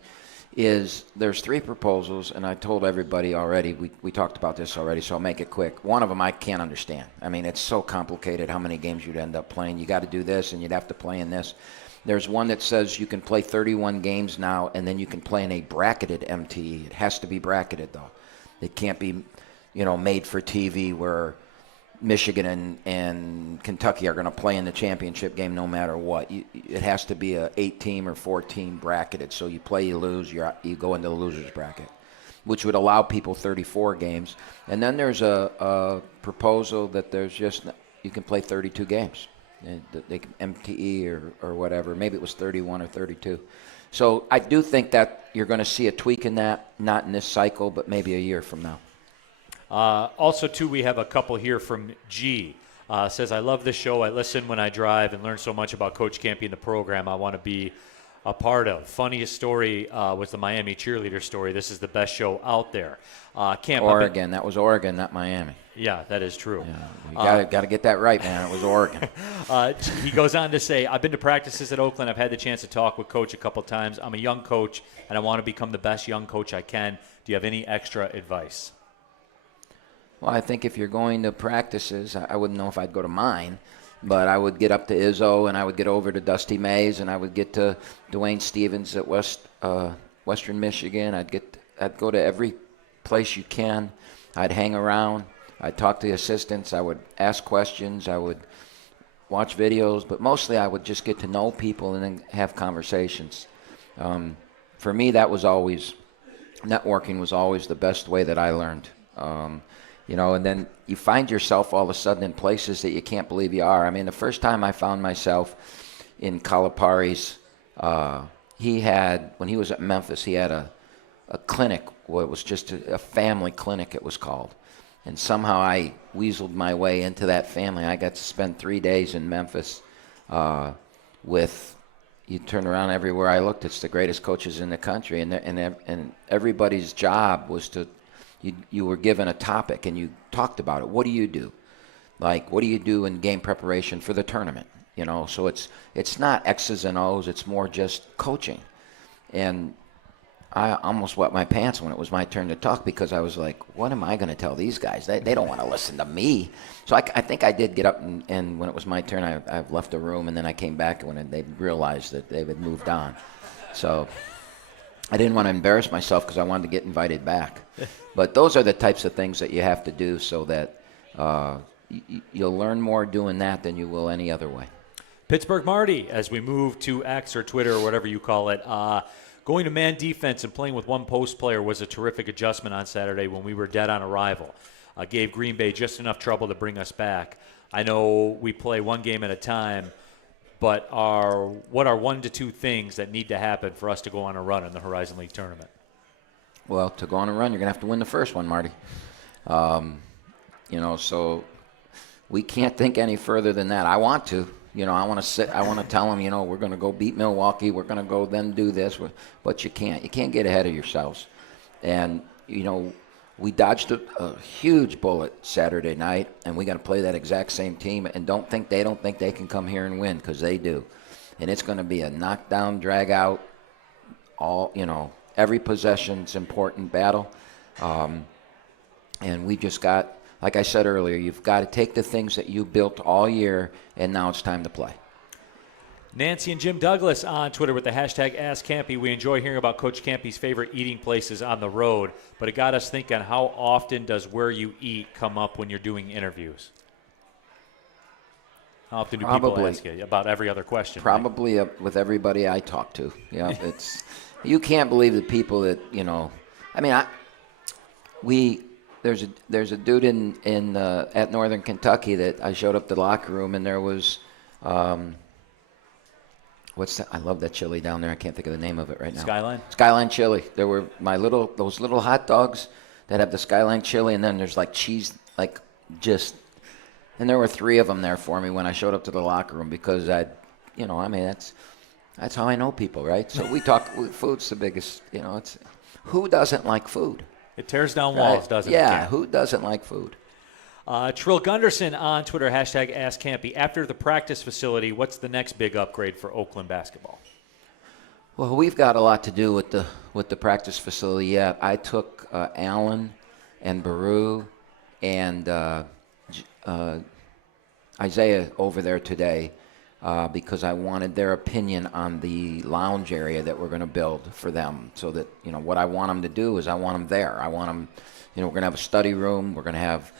is there's 3 proposals, and I told everybody already, we talked about this already, so I'll make it quick. One of them I can't understand. I mean, it's so complicated how many games you'd end up playing. You got to do this, and you'd have to play in this. There's one that says you can play 31 games now, and then you can play in a bracketed MTE. It has to be bracketed, though. It can't be, made for TV where Michigan and Kentucky are going to play in the championship game no matter what. It has to be a 8-team or 4-team bracketed. So you play, you lose, you go into the loser's bracket, which would allow people 34 games. And then there's a proposal that you can play 32 games. They can MTE or whatever. Maybe it was 31 or 32. So I do think that you're going to see a tweak in that, not in this cycle, but maybe a year from now. Also, too, we have a couple here from G. Says, I love this show. I listen when I drive and learn so much about Coach Kampe and the program I want to be a part of. Funniest story was the Miami cheerleader story. This is the best show out there. Oregon. That was Oregon, not Miami. Yeah, that is true. Yeah, got to get that right, man. It was Oregon. He goes on to say, I've been to practices at Oakland. I've had the chance to talk with Coach a couple times. I'm a young coach, and I want to become the best young coach I can. Do you have any extra advice? Well, I think if you're going to practices, I wouldn't know if I'd go to mine, but I would get up to Izzo, and I would get over to Dusty Mays, and I would get to Dwayne Stevens at Western Michigan. I'd go to every place you can. I'd hang around. I'd talk to the assistants. I would ask questions. I would watch videos, but mostly I would just get to know people and then have conversations. For me, that was always networking was always the best way that I learned. And then you find yourself all of a sudden in places that you can't believe you are. I mean, the first time I found myself in Calipari's, when he was at Memphis, he had a clinic. Well, it was just a family clinic, it was called. And somehow I weaseled my way into that family. I got to spend 3 days in Memphis you turn around everywhere I looked, it's the greatest coaches in the country, and everybody's job was you were given a topic and you talked about it. What do you do? Like, what do you do in game preparation for the tournament? So it's not X's and O's, it's more just coaching. And I almost wet my pants when it was my turn to talk, because I was like, what am I going to tell these guys? They don't want to listen to me. So I think I did get up, and when it was my turn, I left the room, and then I came back when they realized that they had moved on. So I didn't want to embarrass myself because I wanted to get invited back. But those are the types of things that you have to do so that you'll learn more doing that than you will any other way. Pittsburgh Marty, as we move to X or Twitter or whatever you call it, going to man defense and playing with one post player was a terrific adjustment on Saturday when we were dead on arrival. Gave Green Bay just enough trouble to bring us back. I know we play one game at a time, but what are 1 to 2 things that need to happen for us to go on a run in the Horizon League tournament? Well, to go on a run, you're going to have to win the first one, Marty. So we can't think any further than that. I want to. I want to tell them, we're going to go beat Milwaukee. We're going to go then do this. But you can't. You can't get ahead of yourselves. And, we dodged a huge bullet Saturday night, and we got to play that exact same team. And don't think they can come here and win, because they do. And it's going to be a knockdown, drag out, every possession's important battle. And we just got, like I said earlier, you've got to take the things that you built all year, and now it's time to play. Nancy and Jim Douglas on Twitter with the hashtag #AskCampy. We enjoy hearing about Coach Campy's favorite eating places on the road, but it got us thinking, how often does where you eat come up when you're doing interviews? How often do people ask you about every other question? Probably with everybody I talk to. Yeah, you can't believe the people that, there's a dude in at Northern Kentucky that I showed up to the locker room, and there was what's that? I love that chili down there. I can't think of the name of it right now. Skyline chili. There were those little hot dogs that have the Skyline chili, and then there's like cheese, and there were 3 of them there for me when I showed up to the locker room, because that's how I know people, right? So we talk. Food's the biggest. It's who doesn't like food? It tears down walls, doesn't it? Yeah, who doesn't like food? Trill Gunderson on Twitter, hashtag #AskCampy. After the practice facility, what's the next big upgrade for Oakland basketball? Well, we've got a lot to do with the practice facility yet. I took Allen and Baru and Isaiah over there today because I wanted their opinion on the lounge area that we're going to build for them, so that, what I want them to do is I want them there. I want them, we're going to have a study room. We're going to have,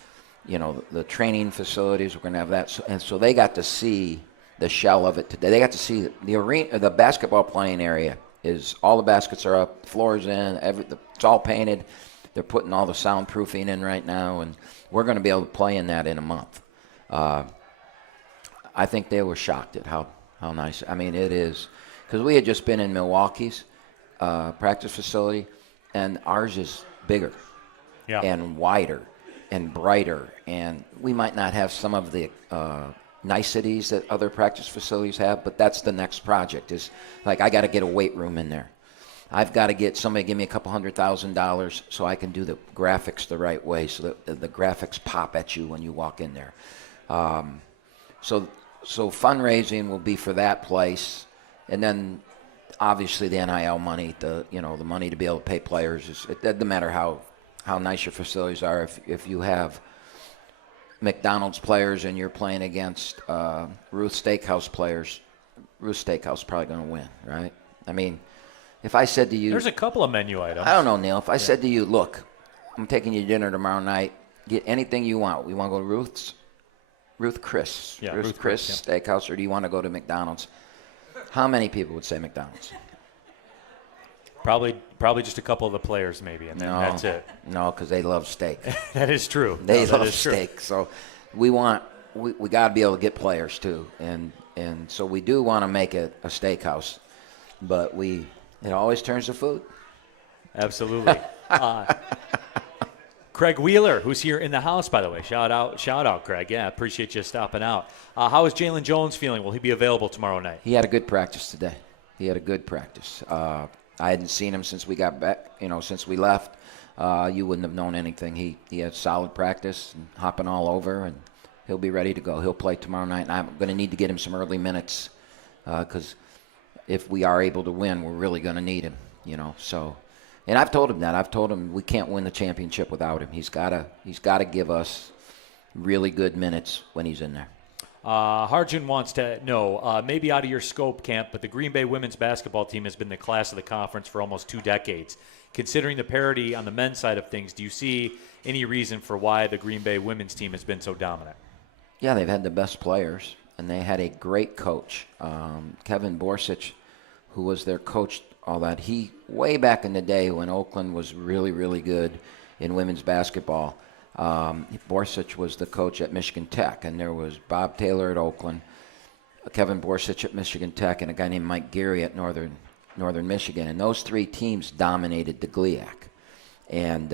the training facilities. We're going to have that. And so they got to see the shell of it today. They got to see the arena, the basketball playing area is, all the baskets are up, floors in, it's all painted. They're putting all the soundproofing in right now, and we're going to be able to play in that in a month. I think they were shocked at how nice. It is, because we had just been in Milwaukee's practice facility, and ours is bigger and wider and brighter, and we might not have some of the niceties that other practice facilities have, but that's the next project. Is like, I got to get a weight room in there. I've got to get somebody to give me a couple $100,000 so I can do the graphics the right way, so that the graphics pop at you when you walk in there. So fundraising will be for that place, and then obviously the NIL money, the money to be able to pay players. It doesn't matter how nice your facilities are. If you have McDonald's players and you're playing against Ruth Steakhouse players, Ruth Steakhouse is probably going to win, right? If I said to you, there's a couple of menu items. I don't know, Neil. If I said to you, look, I'm taking you to dinner tomorrow night. Get anything you want. We want to go to Ruth Chris Steakhouse, or do you want to go to McDonald's? How many people would say McDonald's? Probably just a couple of the players, maybe, and then that's it. No, because they love steak. That is true. They love steak. So we got to be able to get players too, and so we do want to make it a steakhouse, but it always turns to food. Absolutely. Craig Wheeler, who's here in the house, by the way. Shout out, Craig. Yeah, appreciate you stopping out. How is Jalen Jones feeling? Will he be available tomorrow night? He had a good practice today. He had a good practice. I hadn't seen him since we got back, since we left. You wouldn't have known anything. He had solid practice and hopping all over, and he'll be ready to go. He'll play tomorrow night, and I'm going to need to get him some early minutes because if we are able to win, we're really going to need him, So, and I've told him that. I've told him we can't win the championship without him. He's got to give us really good minutes when he's in there. Harjun wants to know, maybe out of your scope, Camp, but the Green Bay women's basketball team has been the class of the conference for almost 2 decades. Considering the parity on the men's side of things, do you see any reason for why the Green Bay women's team has been so dominant? Yeah, they've had the best players, and they had a great coach. Kevin Borsich, who was their coach, all that. He, way back in the day when Oakland was really, really good in women's basketball, Borsich was the coach at Michigan Tech, and there was Bob Taylor at Oakland, Kevin Borsich at Michigan Tech, and a guy named Mike Geary at Northern Michigan. And those 3 teams dominated the GLIAC. And,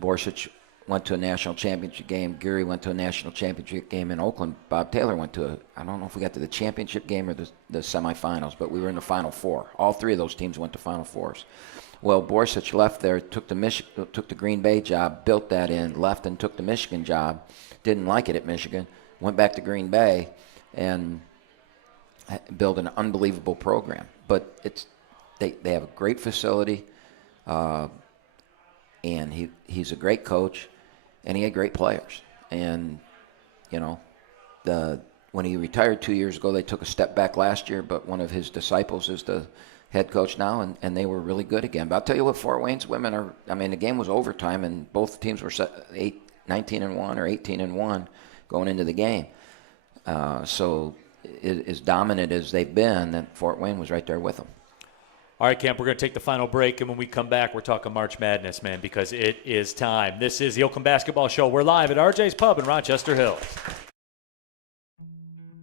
Borsich went to a national championship game. Geary went to a national championship game in Oakland. Bob Taylor went to I don't know if we got to the championship game or the semifinals, but we were in the Final Four. All 3 of those teams went to Final Fours. Well, Borsich left there, took the Green Bay job, built that in, left and took the Michigan job. Didn't like it at Michigan. Went back to Green Bay and built an unbelievable program. But they have a great facility, and he's a great coach. And he had great players. And, when he retired 2 years ago, they took a step back last year, but one of his disciples is the head coach now, and they were really good again. But I'll tell you what, Fort Wayne's women are, the game was overtime, and both teams were 19-1 or 18-1 going into the game. So as dominant as they've been, then Fort Wayne was right there with them. All right, Camp, we're going to take the final break, and when we come back, we're talking March Madness, man, because it is time. This is the Oakland Basketball Show. We're live at RJ's Pub in Rochester Hills.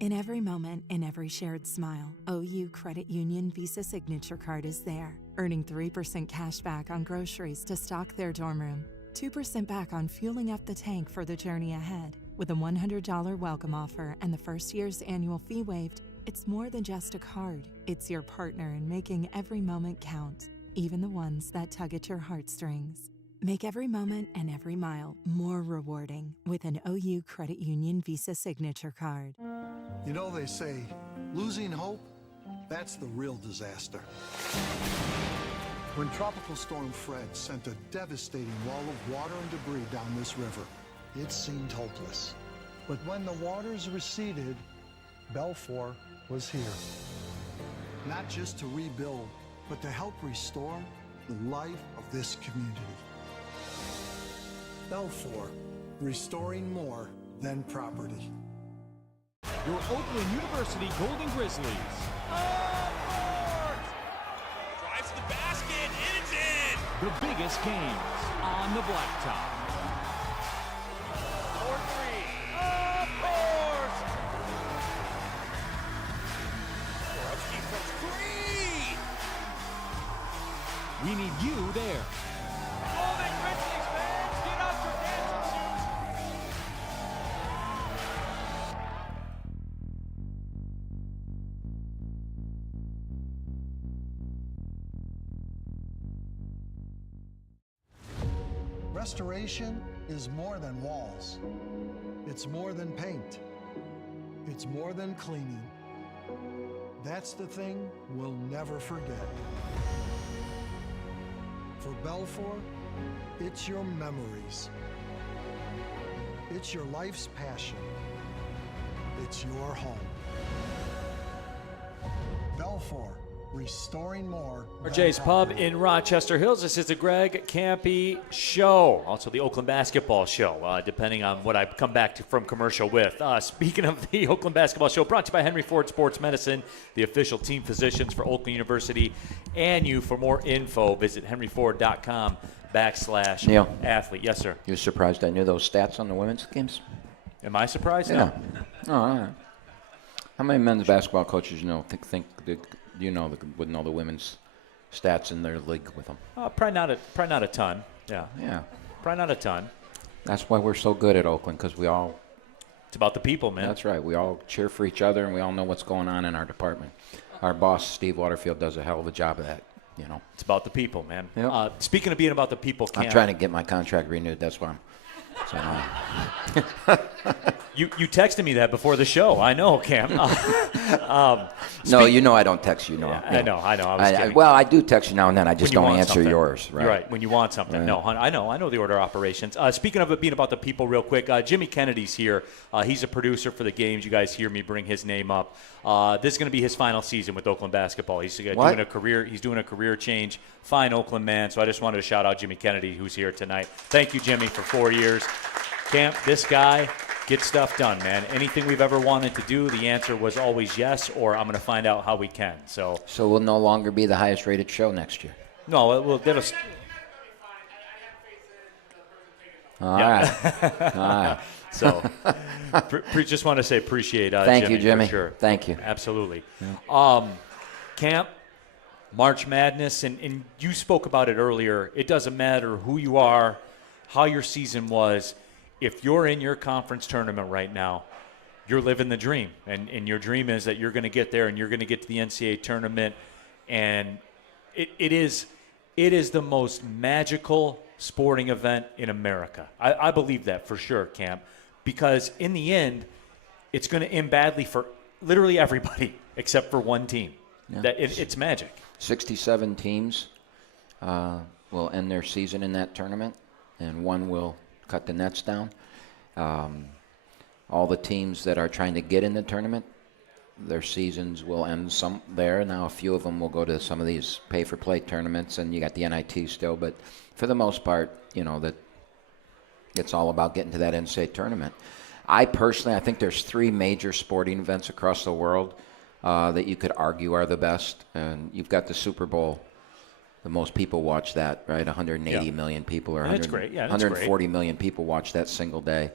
In every moment, in every shared smile, OU Credit Union Visa Signature Card is there, earning 3% cash back on groceries to stock their dorm room, 2% back on fueling up the tank for the journey ahead. With a $100 welcome offer and the first year's annual fee waived, it's more than just a card. It's your partner in making every moment count, even the ones that tug at your heartstrings. Make every moment and every mile more rewarding with an OU Credit Union Visa Signature Card. They say losing hope, that's the real disaster. When Tropical Storm Fred sent a devastating wall of water and debris down this river, it seemed hopeless. But when the waters receded, Belfour was here. Not just to rebuild, but to help restore the life of this community. Belfour, restoring more than property. Your Oakland University Golden Grizzlies. Drives to the basket, and it's in. The biggest games on the blacktop. 4-3. Of course. Borowski from 3. We need you there. Golden Grizzlies fans, get out your dancing shoes. Restoration is more than walls. It's more than paint. It's more than cleaning. That's the thing we'll never forget. For Belfour, it's your memories. It's your life's passion. It's your home. Belfour, restoring more. RJ's Pub in Rochester Hills. This is the Greg Kampe Show, also the Oakland Basketball Show, depending on what I come back to from commercial with. Speaking of the Oakland Basketball Show, brought to you by Henry Ford Sports Medicine, the official team physicians for Oakland University and you. For more info, visit henryford.com/athlete. Neil. Yes, sir. You surprised I knew those stats on the women's games? Am I surprised? Yeah. No. Oh, all right. How many men's basketball coaches think would know the women's stats in their league with them? Probably not a ton. Yeah. Yeah. Probably not a ton. That's why we're so good at Oakland, because we all. It's about the people, man. That's right. We all cheer for each other, and we all know what's going on in our department. Our boss, Steve Waterfield, does a hell of a job of that. It's about the people, man. Yep. Speaking of being about the people, Cam, I'm trying to get my contract renewed. That's why I'm. You texted me that before the show. I know, Cam. No, I don't text you. No, Yeah, no. I know. I was kidding. Well, I do text you now and then. I just When you don't want answer something. yours. Right. You're right. When you want something. Right. No, I know the order of operations. Speaking of it being about the people, real quick, Jimmy Kennedy's here. He's a producer for the games. You guys hear me bring his name up. This is going to be his final season with Oakland basketball. He's doing a career. He's doing a career change. Fine Oakland man. So I just wanted to shout out Jimmy Kennedy, who's here tonight. Thank you, Jimmy, for 4 years. Camp, this guy gets stuff done, man. Anything we've ever wanted to do, the answer was always yes, or I'm going to find out how we can. So we'll no longer be the highest rated show next year. No, we'll get us. All right. So, just want to say appreciate Thank Jimmy, you, Jimmy. for sure. Thank you. Absolutely. Yeah. Camp, March Madness, and you spoke about it earlier. It doesn't matter who you are, how your season was. If you're in your conference tournament right now, you're living the dream. And your dream is that you're going to get there and you're going to get to the NCAA tournament. And it is the most magical sporting event in America. I believe that for sure, Camp, because in the end, it's going to end badly for literally everybody except for one team. Yeah. It's magic. 67 teams will end their season in that tournament, and one will cut the nets down. All the teams that are trying to get in the tournament, their seasons will end some there. Now, a few of them will go to some of these pay-for-play tournaments, and you got the NIT still. But for the most part, that it's all about getting to that NCAA tournament. I think there's 3 major sporting events across the world that you could argue are the best. And you've got the Super Bowl. The most people watch that, right? 180 million people, or 140 million people watch that single day.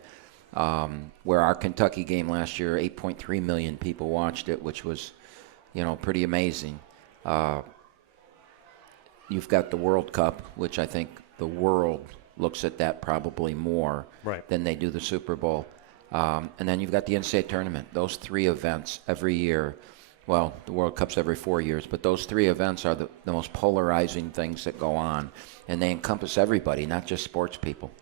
Where our Kentucky game last year, 8.3 million people watched it, which was, pretty amazing. You've got the World Cup, which I think the world looks at that probably more than they do the Super Bowl. And then you've got the NCAA tournament. Those 3 events every year. Well, the World Cup's every 4 years, but those 3 events are the most polarizing things that go on, and they encompass everybody, not just sports people.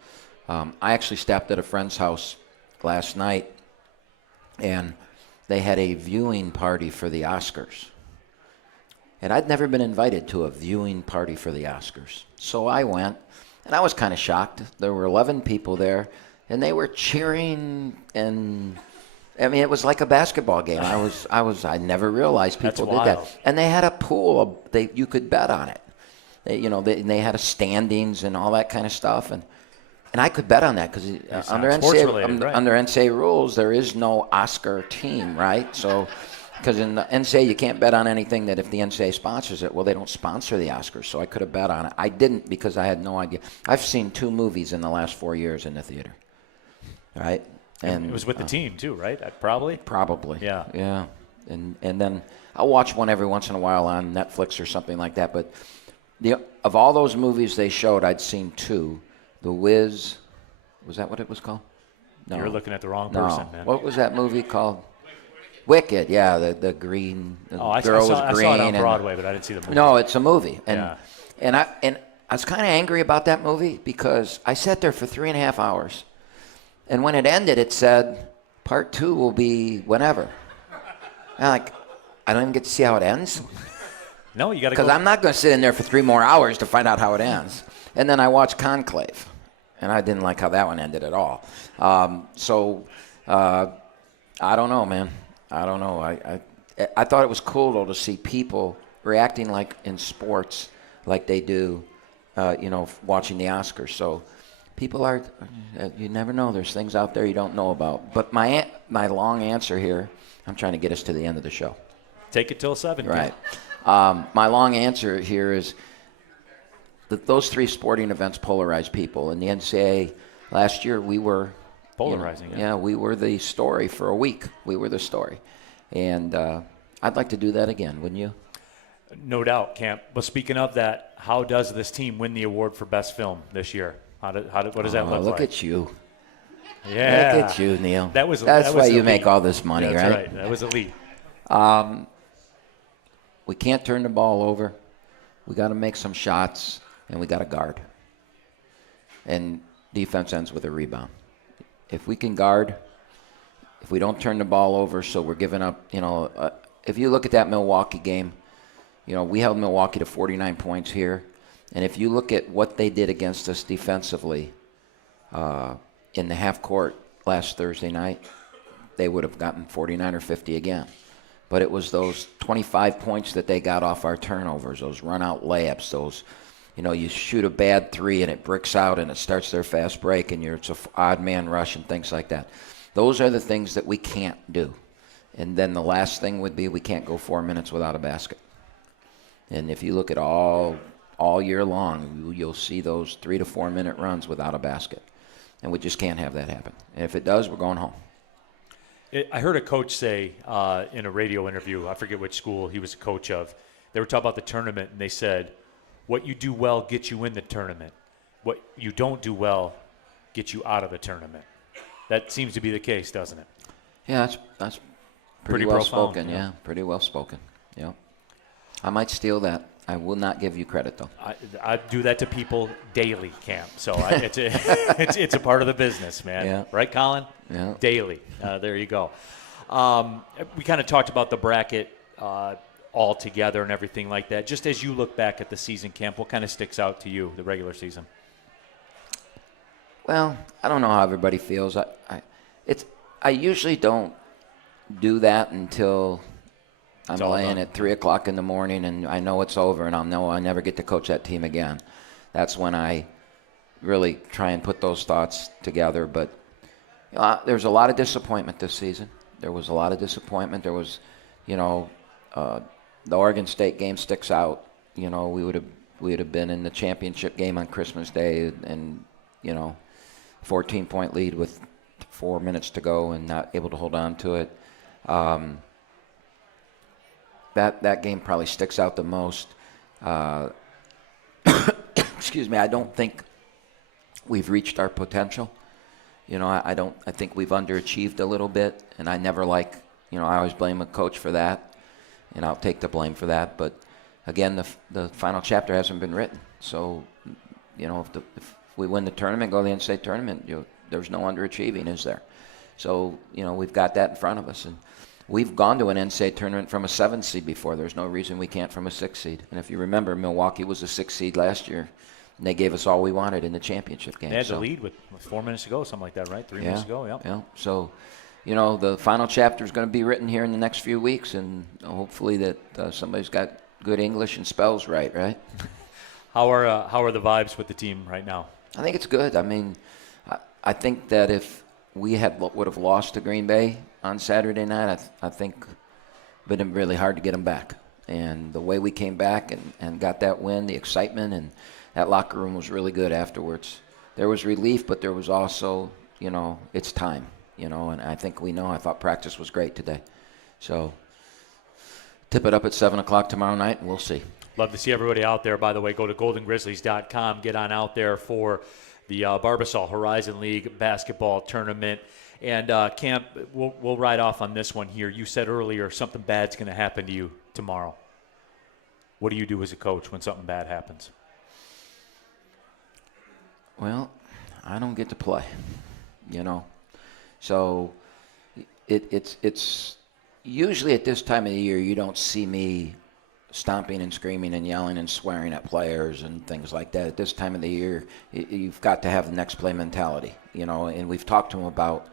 I actually stopped at a friend's house last night, and they had a viewing party for the Oscars. And I'd never been invited to a viewing party for the Oscars. So I went, and I was kind of shocked. There were 11 people there, and they were cheering, and it was like a basketball game. I never realized people did that. And they had a pool. You could bet on it. They had a standings and all that kind of stuff. And I could bet on that because under NCAA rules, there is no Oscar team, right? So, because in the NCAA, you can't bet on anything that if the NCAA sponsors it, well, they don't sponsor the Oscars. So I could have bet on it. I didn't because I had no idea. I've seen 2 movies in the last 4 years in the theater, right? And it was with the team too, right? Probably. Yeah. Yeah. And then I'll watch one every once in a while on Netflix or something like that. But of all those movies they showed, I'd seen 2. The Wiz, was that what it was called? No. You're looking at the wrong person, man. What was that movie called? Wicked. Yeah, the green. The girl was green. I saw it on Broadway, but I didn't see the movie. No, it's a movie. And I was kind of angry about that movie because I sat there for 3.5 hours. And when it ended, it said, part 2 will be whenever. And I don't even get to see how it ends. No, you got to go. Because I'm not going to sit in there for 3 more hours to find out how it ends. And then I watched Conclave, and I didn't like how that one ended at all. I don't know, man. I don't know. I thought it was cool, though, to see people reacting like in sports like they do, watching the Oscars. So people are, you never know. There's things out there you don't know about. But my long answer here, I'm trying to get us to the end of the show. Take it till 7. Right. My long answer here is that those 3 sporting events polarize people. In the NCAA last year, we were polarizing. Yeah, we were the story for a week. We were the story. And I'd like to do that again, wouldn't you? No doubt, Camp. But speaking of that, how does this team win the award for best film this year? What does that look like? Look at you. Yeah. Look at you, Neil. That's why you elite. make all this money, That's right? right. That was elite. We can't turn the ball over. We got to make some shots, and we got to guard. And defense ends with a rebound. If we can guard, if we don't turn the ball over, so we're giving up, if you look at that Milwaukee game, we held Milwaukee to 49 points here. And if you look at what they did against us defensively in the half court last Thursday night, they would have gotten 49 or 50 again. But it was those 25 points that they got off our turnovers, those run-out layups, those, you shoot a bad three and it bricks out and it starts their fast break and it's an odd man rush and things like that. Those are the things that we can't do. And then the last thing would be we can't go 4 minutes without a basket. And if you look at all year long, you'll see those 3 to 4 minute runs without a basket. And we just can't have that happen. And if it does, we're going home. I heard a coach say in a radio interview, I forget which school he was a coach of, they were talking about the tournament, and they said, what you do well gets you in the tournament. What you don't do well gets you out of the tournament. That seems to be the case, doesn't it? Yeah, that's pretty well profound, spoken. Yeah, pretty well spoken. Yeah. I might steal that. I will not give you credit, though. I do that to people daily, Camp. So it's a part of the business, man. Yeah. Right, Colin? Yeah. Daily. There you go. We kind of talked about the bracket all together and everything like that. Just as you look back at the season, Camp, what kind of sticks out to you, the regular season? Well, I don't know how everybody feels. I usually don't do that until I'm laying at 3 o'clock in the morning and I know it's over and I'll know I never get to coach that team again. That's when I really try and put those thoughts together. But there's a lot of disappointment this season. There was a lot of disappointment. There was, the Oregon State game sticks out. We would have been in the championship game on Christmas Day and 14-point lead with 4 minutes to go and not able to hold on to it. That game probably sticks out the most. Excuse me. I don't think we've reached our potential. I think we've underachieved a little bit, and I never I always blame a coach for that, and I'll take the blame for that. But again, the final chapter hasn't been written. So, if we win the tournament, go to the NCAA tournament, there's no underachieving, is there? So, we've got that in front of us. And we've gone to an NCAA tournament from a 7th seed before. There's no reason we can't from a 6th seed. And if you remember, Milwaukee was a 6th seed last year, and they gave us all we wanted in the championship game. They had the lead with 4 minutes to go, something like that, right? 3 minutes to go, yeah. So, the final chapter is going to be written here in the next few weeks, and hopefully that somebody's got good English and spells right? How are the vibes with the team right now? I think it's good. I mean, I think that if we would have lost to Green Bay on Saturday night, I think it would have been really hard to get them back. And the way we came back and got that win, the excitement, and that locker room was really good afterwards. There was relief, but there was also, it's time, and I think I thought practice was great today. So tip it up at 7 o'clock tomorrow night, and we'll see. Love to see everybody out there. By the way, go to goldengrizzlies.com. Get on out there for the Barbasol Horizon League basketball tournament. And, Camp, we'll ride off on this one here. You said earlier something bad's going to happen to you tomorrow. What do you do as a coach when something bad happens? Well, I don't get to play, So it's usually at this time of the year you don't see me stomping and screaming and yelling and swearing at players and things like that. At this time of the year, you've got to have the next play mentality, and we've talked to them about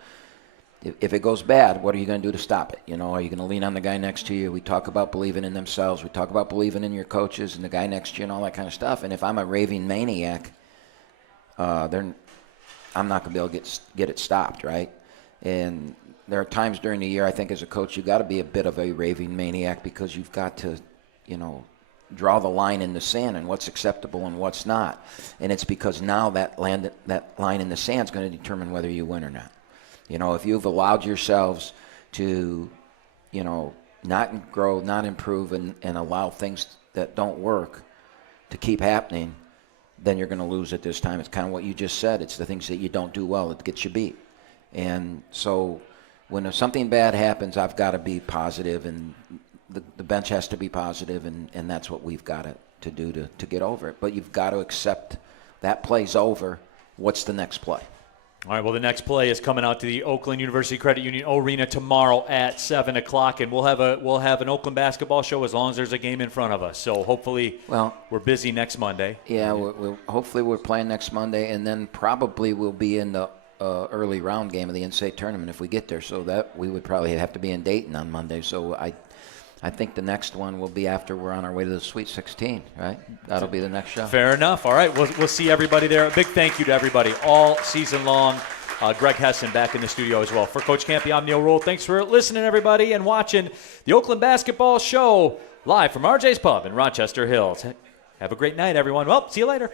if it goes bad, what are you going to do to stop it? Are you going to lean on the guy next to you? We talk about believing in themselves. We talk about believing in your coaches and the guy next to you and all that kind of stuff. And if I'm a raving maniac, I'm not going to be able to get it stopped, right? And there are times during the year, I think, as a coach, you've got to be a bit of a raving maniac because you've got to, draw the line in the sand and what's acceptable and what's not. And it's because now that line in the sand is going to determine whether you win or not. If you've allowed yourselves to, not grow, not improve, and allow things that don't work to keep happening, then you're going to lose at this time. It's kind of what you just said. It's the things that you don't do well that gets you beat. And so when something bad happens, I've got to be positive, and the bench has to be positive, and that's what we've got to do to get over it. But you've got to accept that play's over. What's the next play? All right, well, the next play is coming out to the Oakland University Credit Union Arena tomorrow at 7 o'clock, and we'll have an Oakland basketball show as long as there's a game in front of us. So hopefully we're busy next Monday. Yeah, hopefully we're playing next Monday, and then probably we'll be in the early round game of the NCAA tournament if we get there. So that we would probably have to be in Dayton on Monday. So I think the next one will be after we're on our way to the Sweet 16, right? That'll be the next show. Fair enough. All right, we'll see everybody there. A big thank you to everybody all season long. Greg Hessen back in the studio as well. For Coach Kampe, I'm Neil Rule. Thanks for listening, everybody, and watching the Oakland Basketball Show live from RJ's Pub in Rochester Hills. Have a great night, everyone. Well, see you later.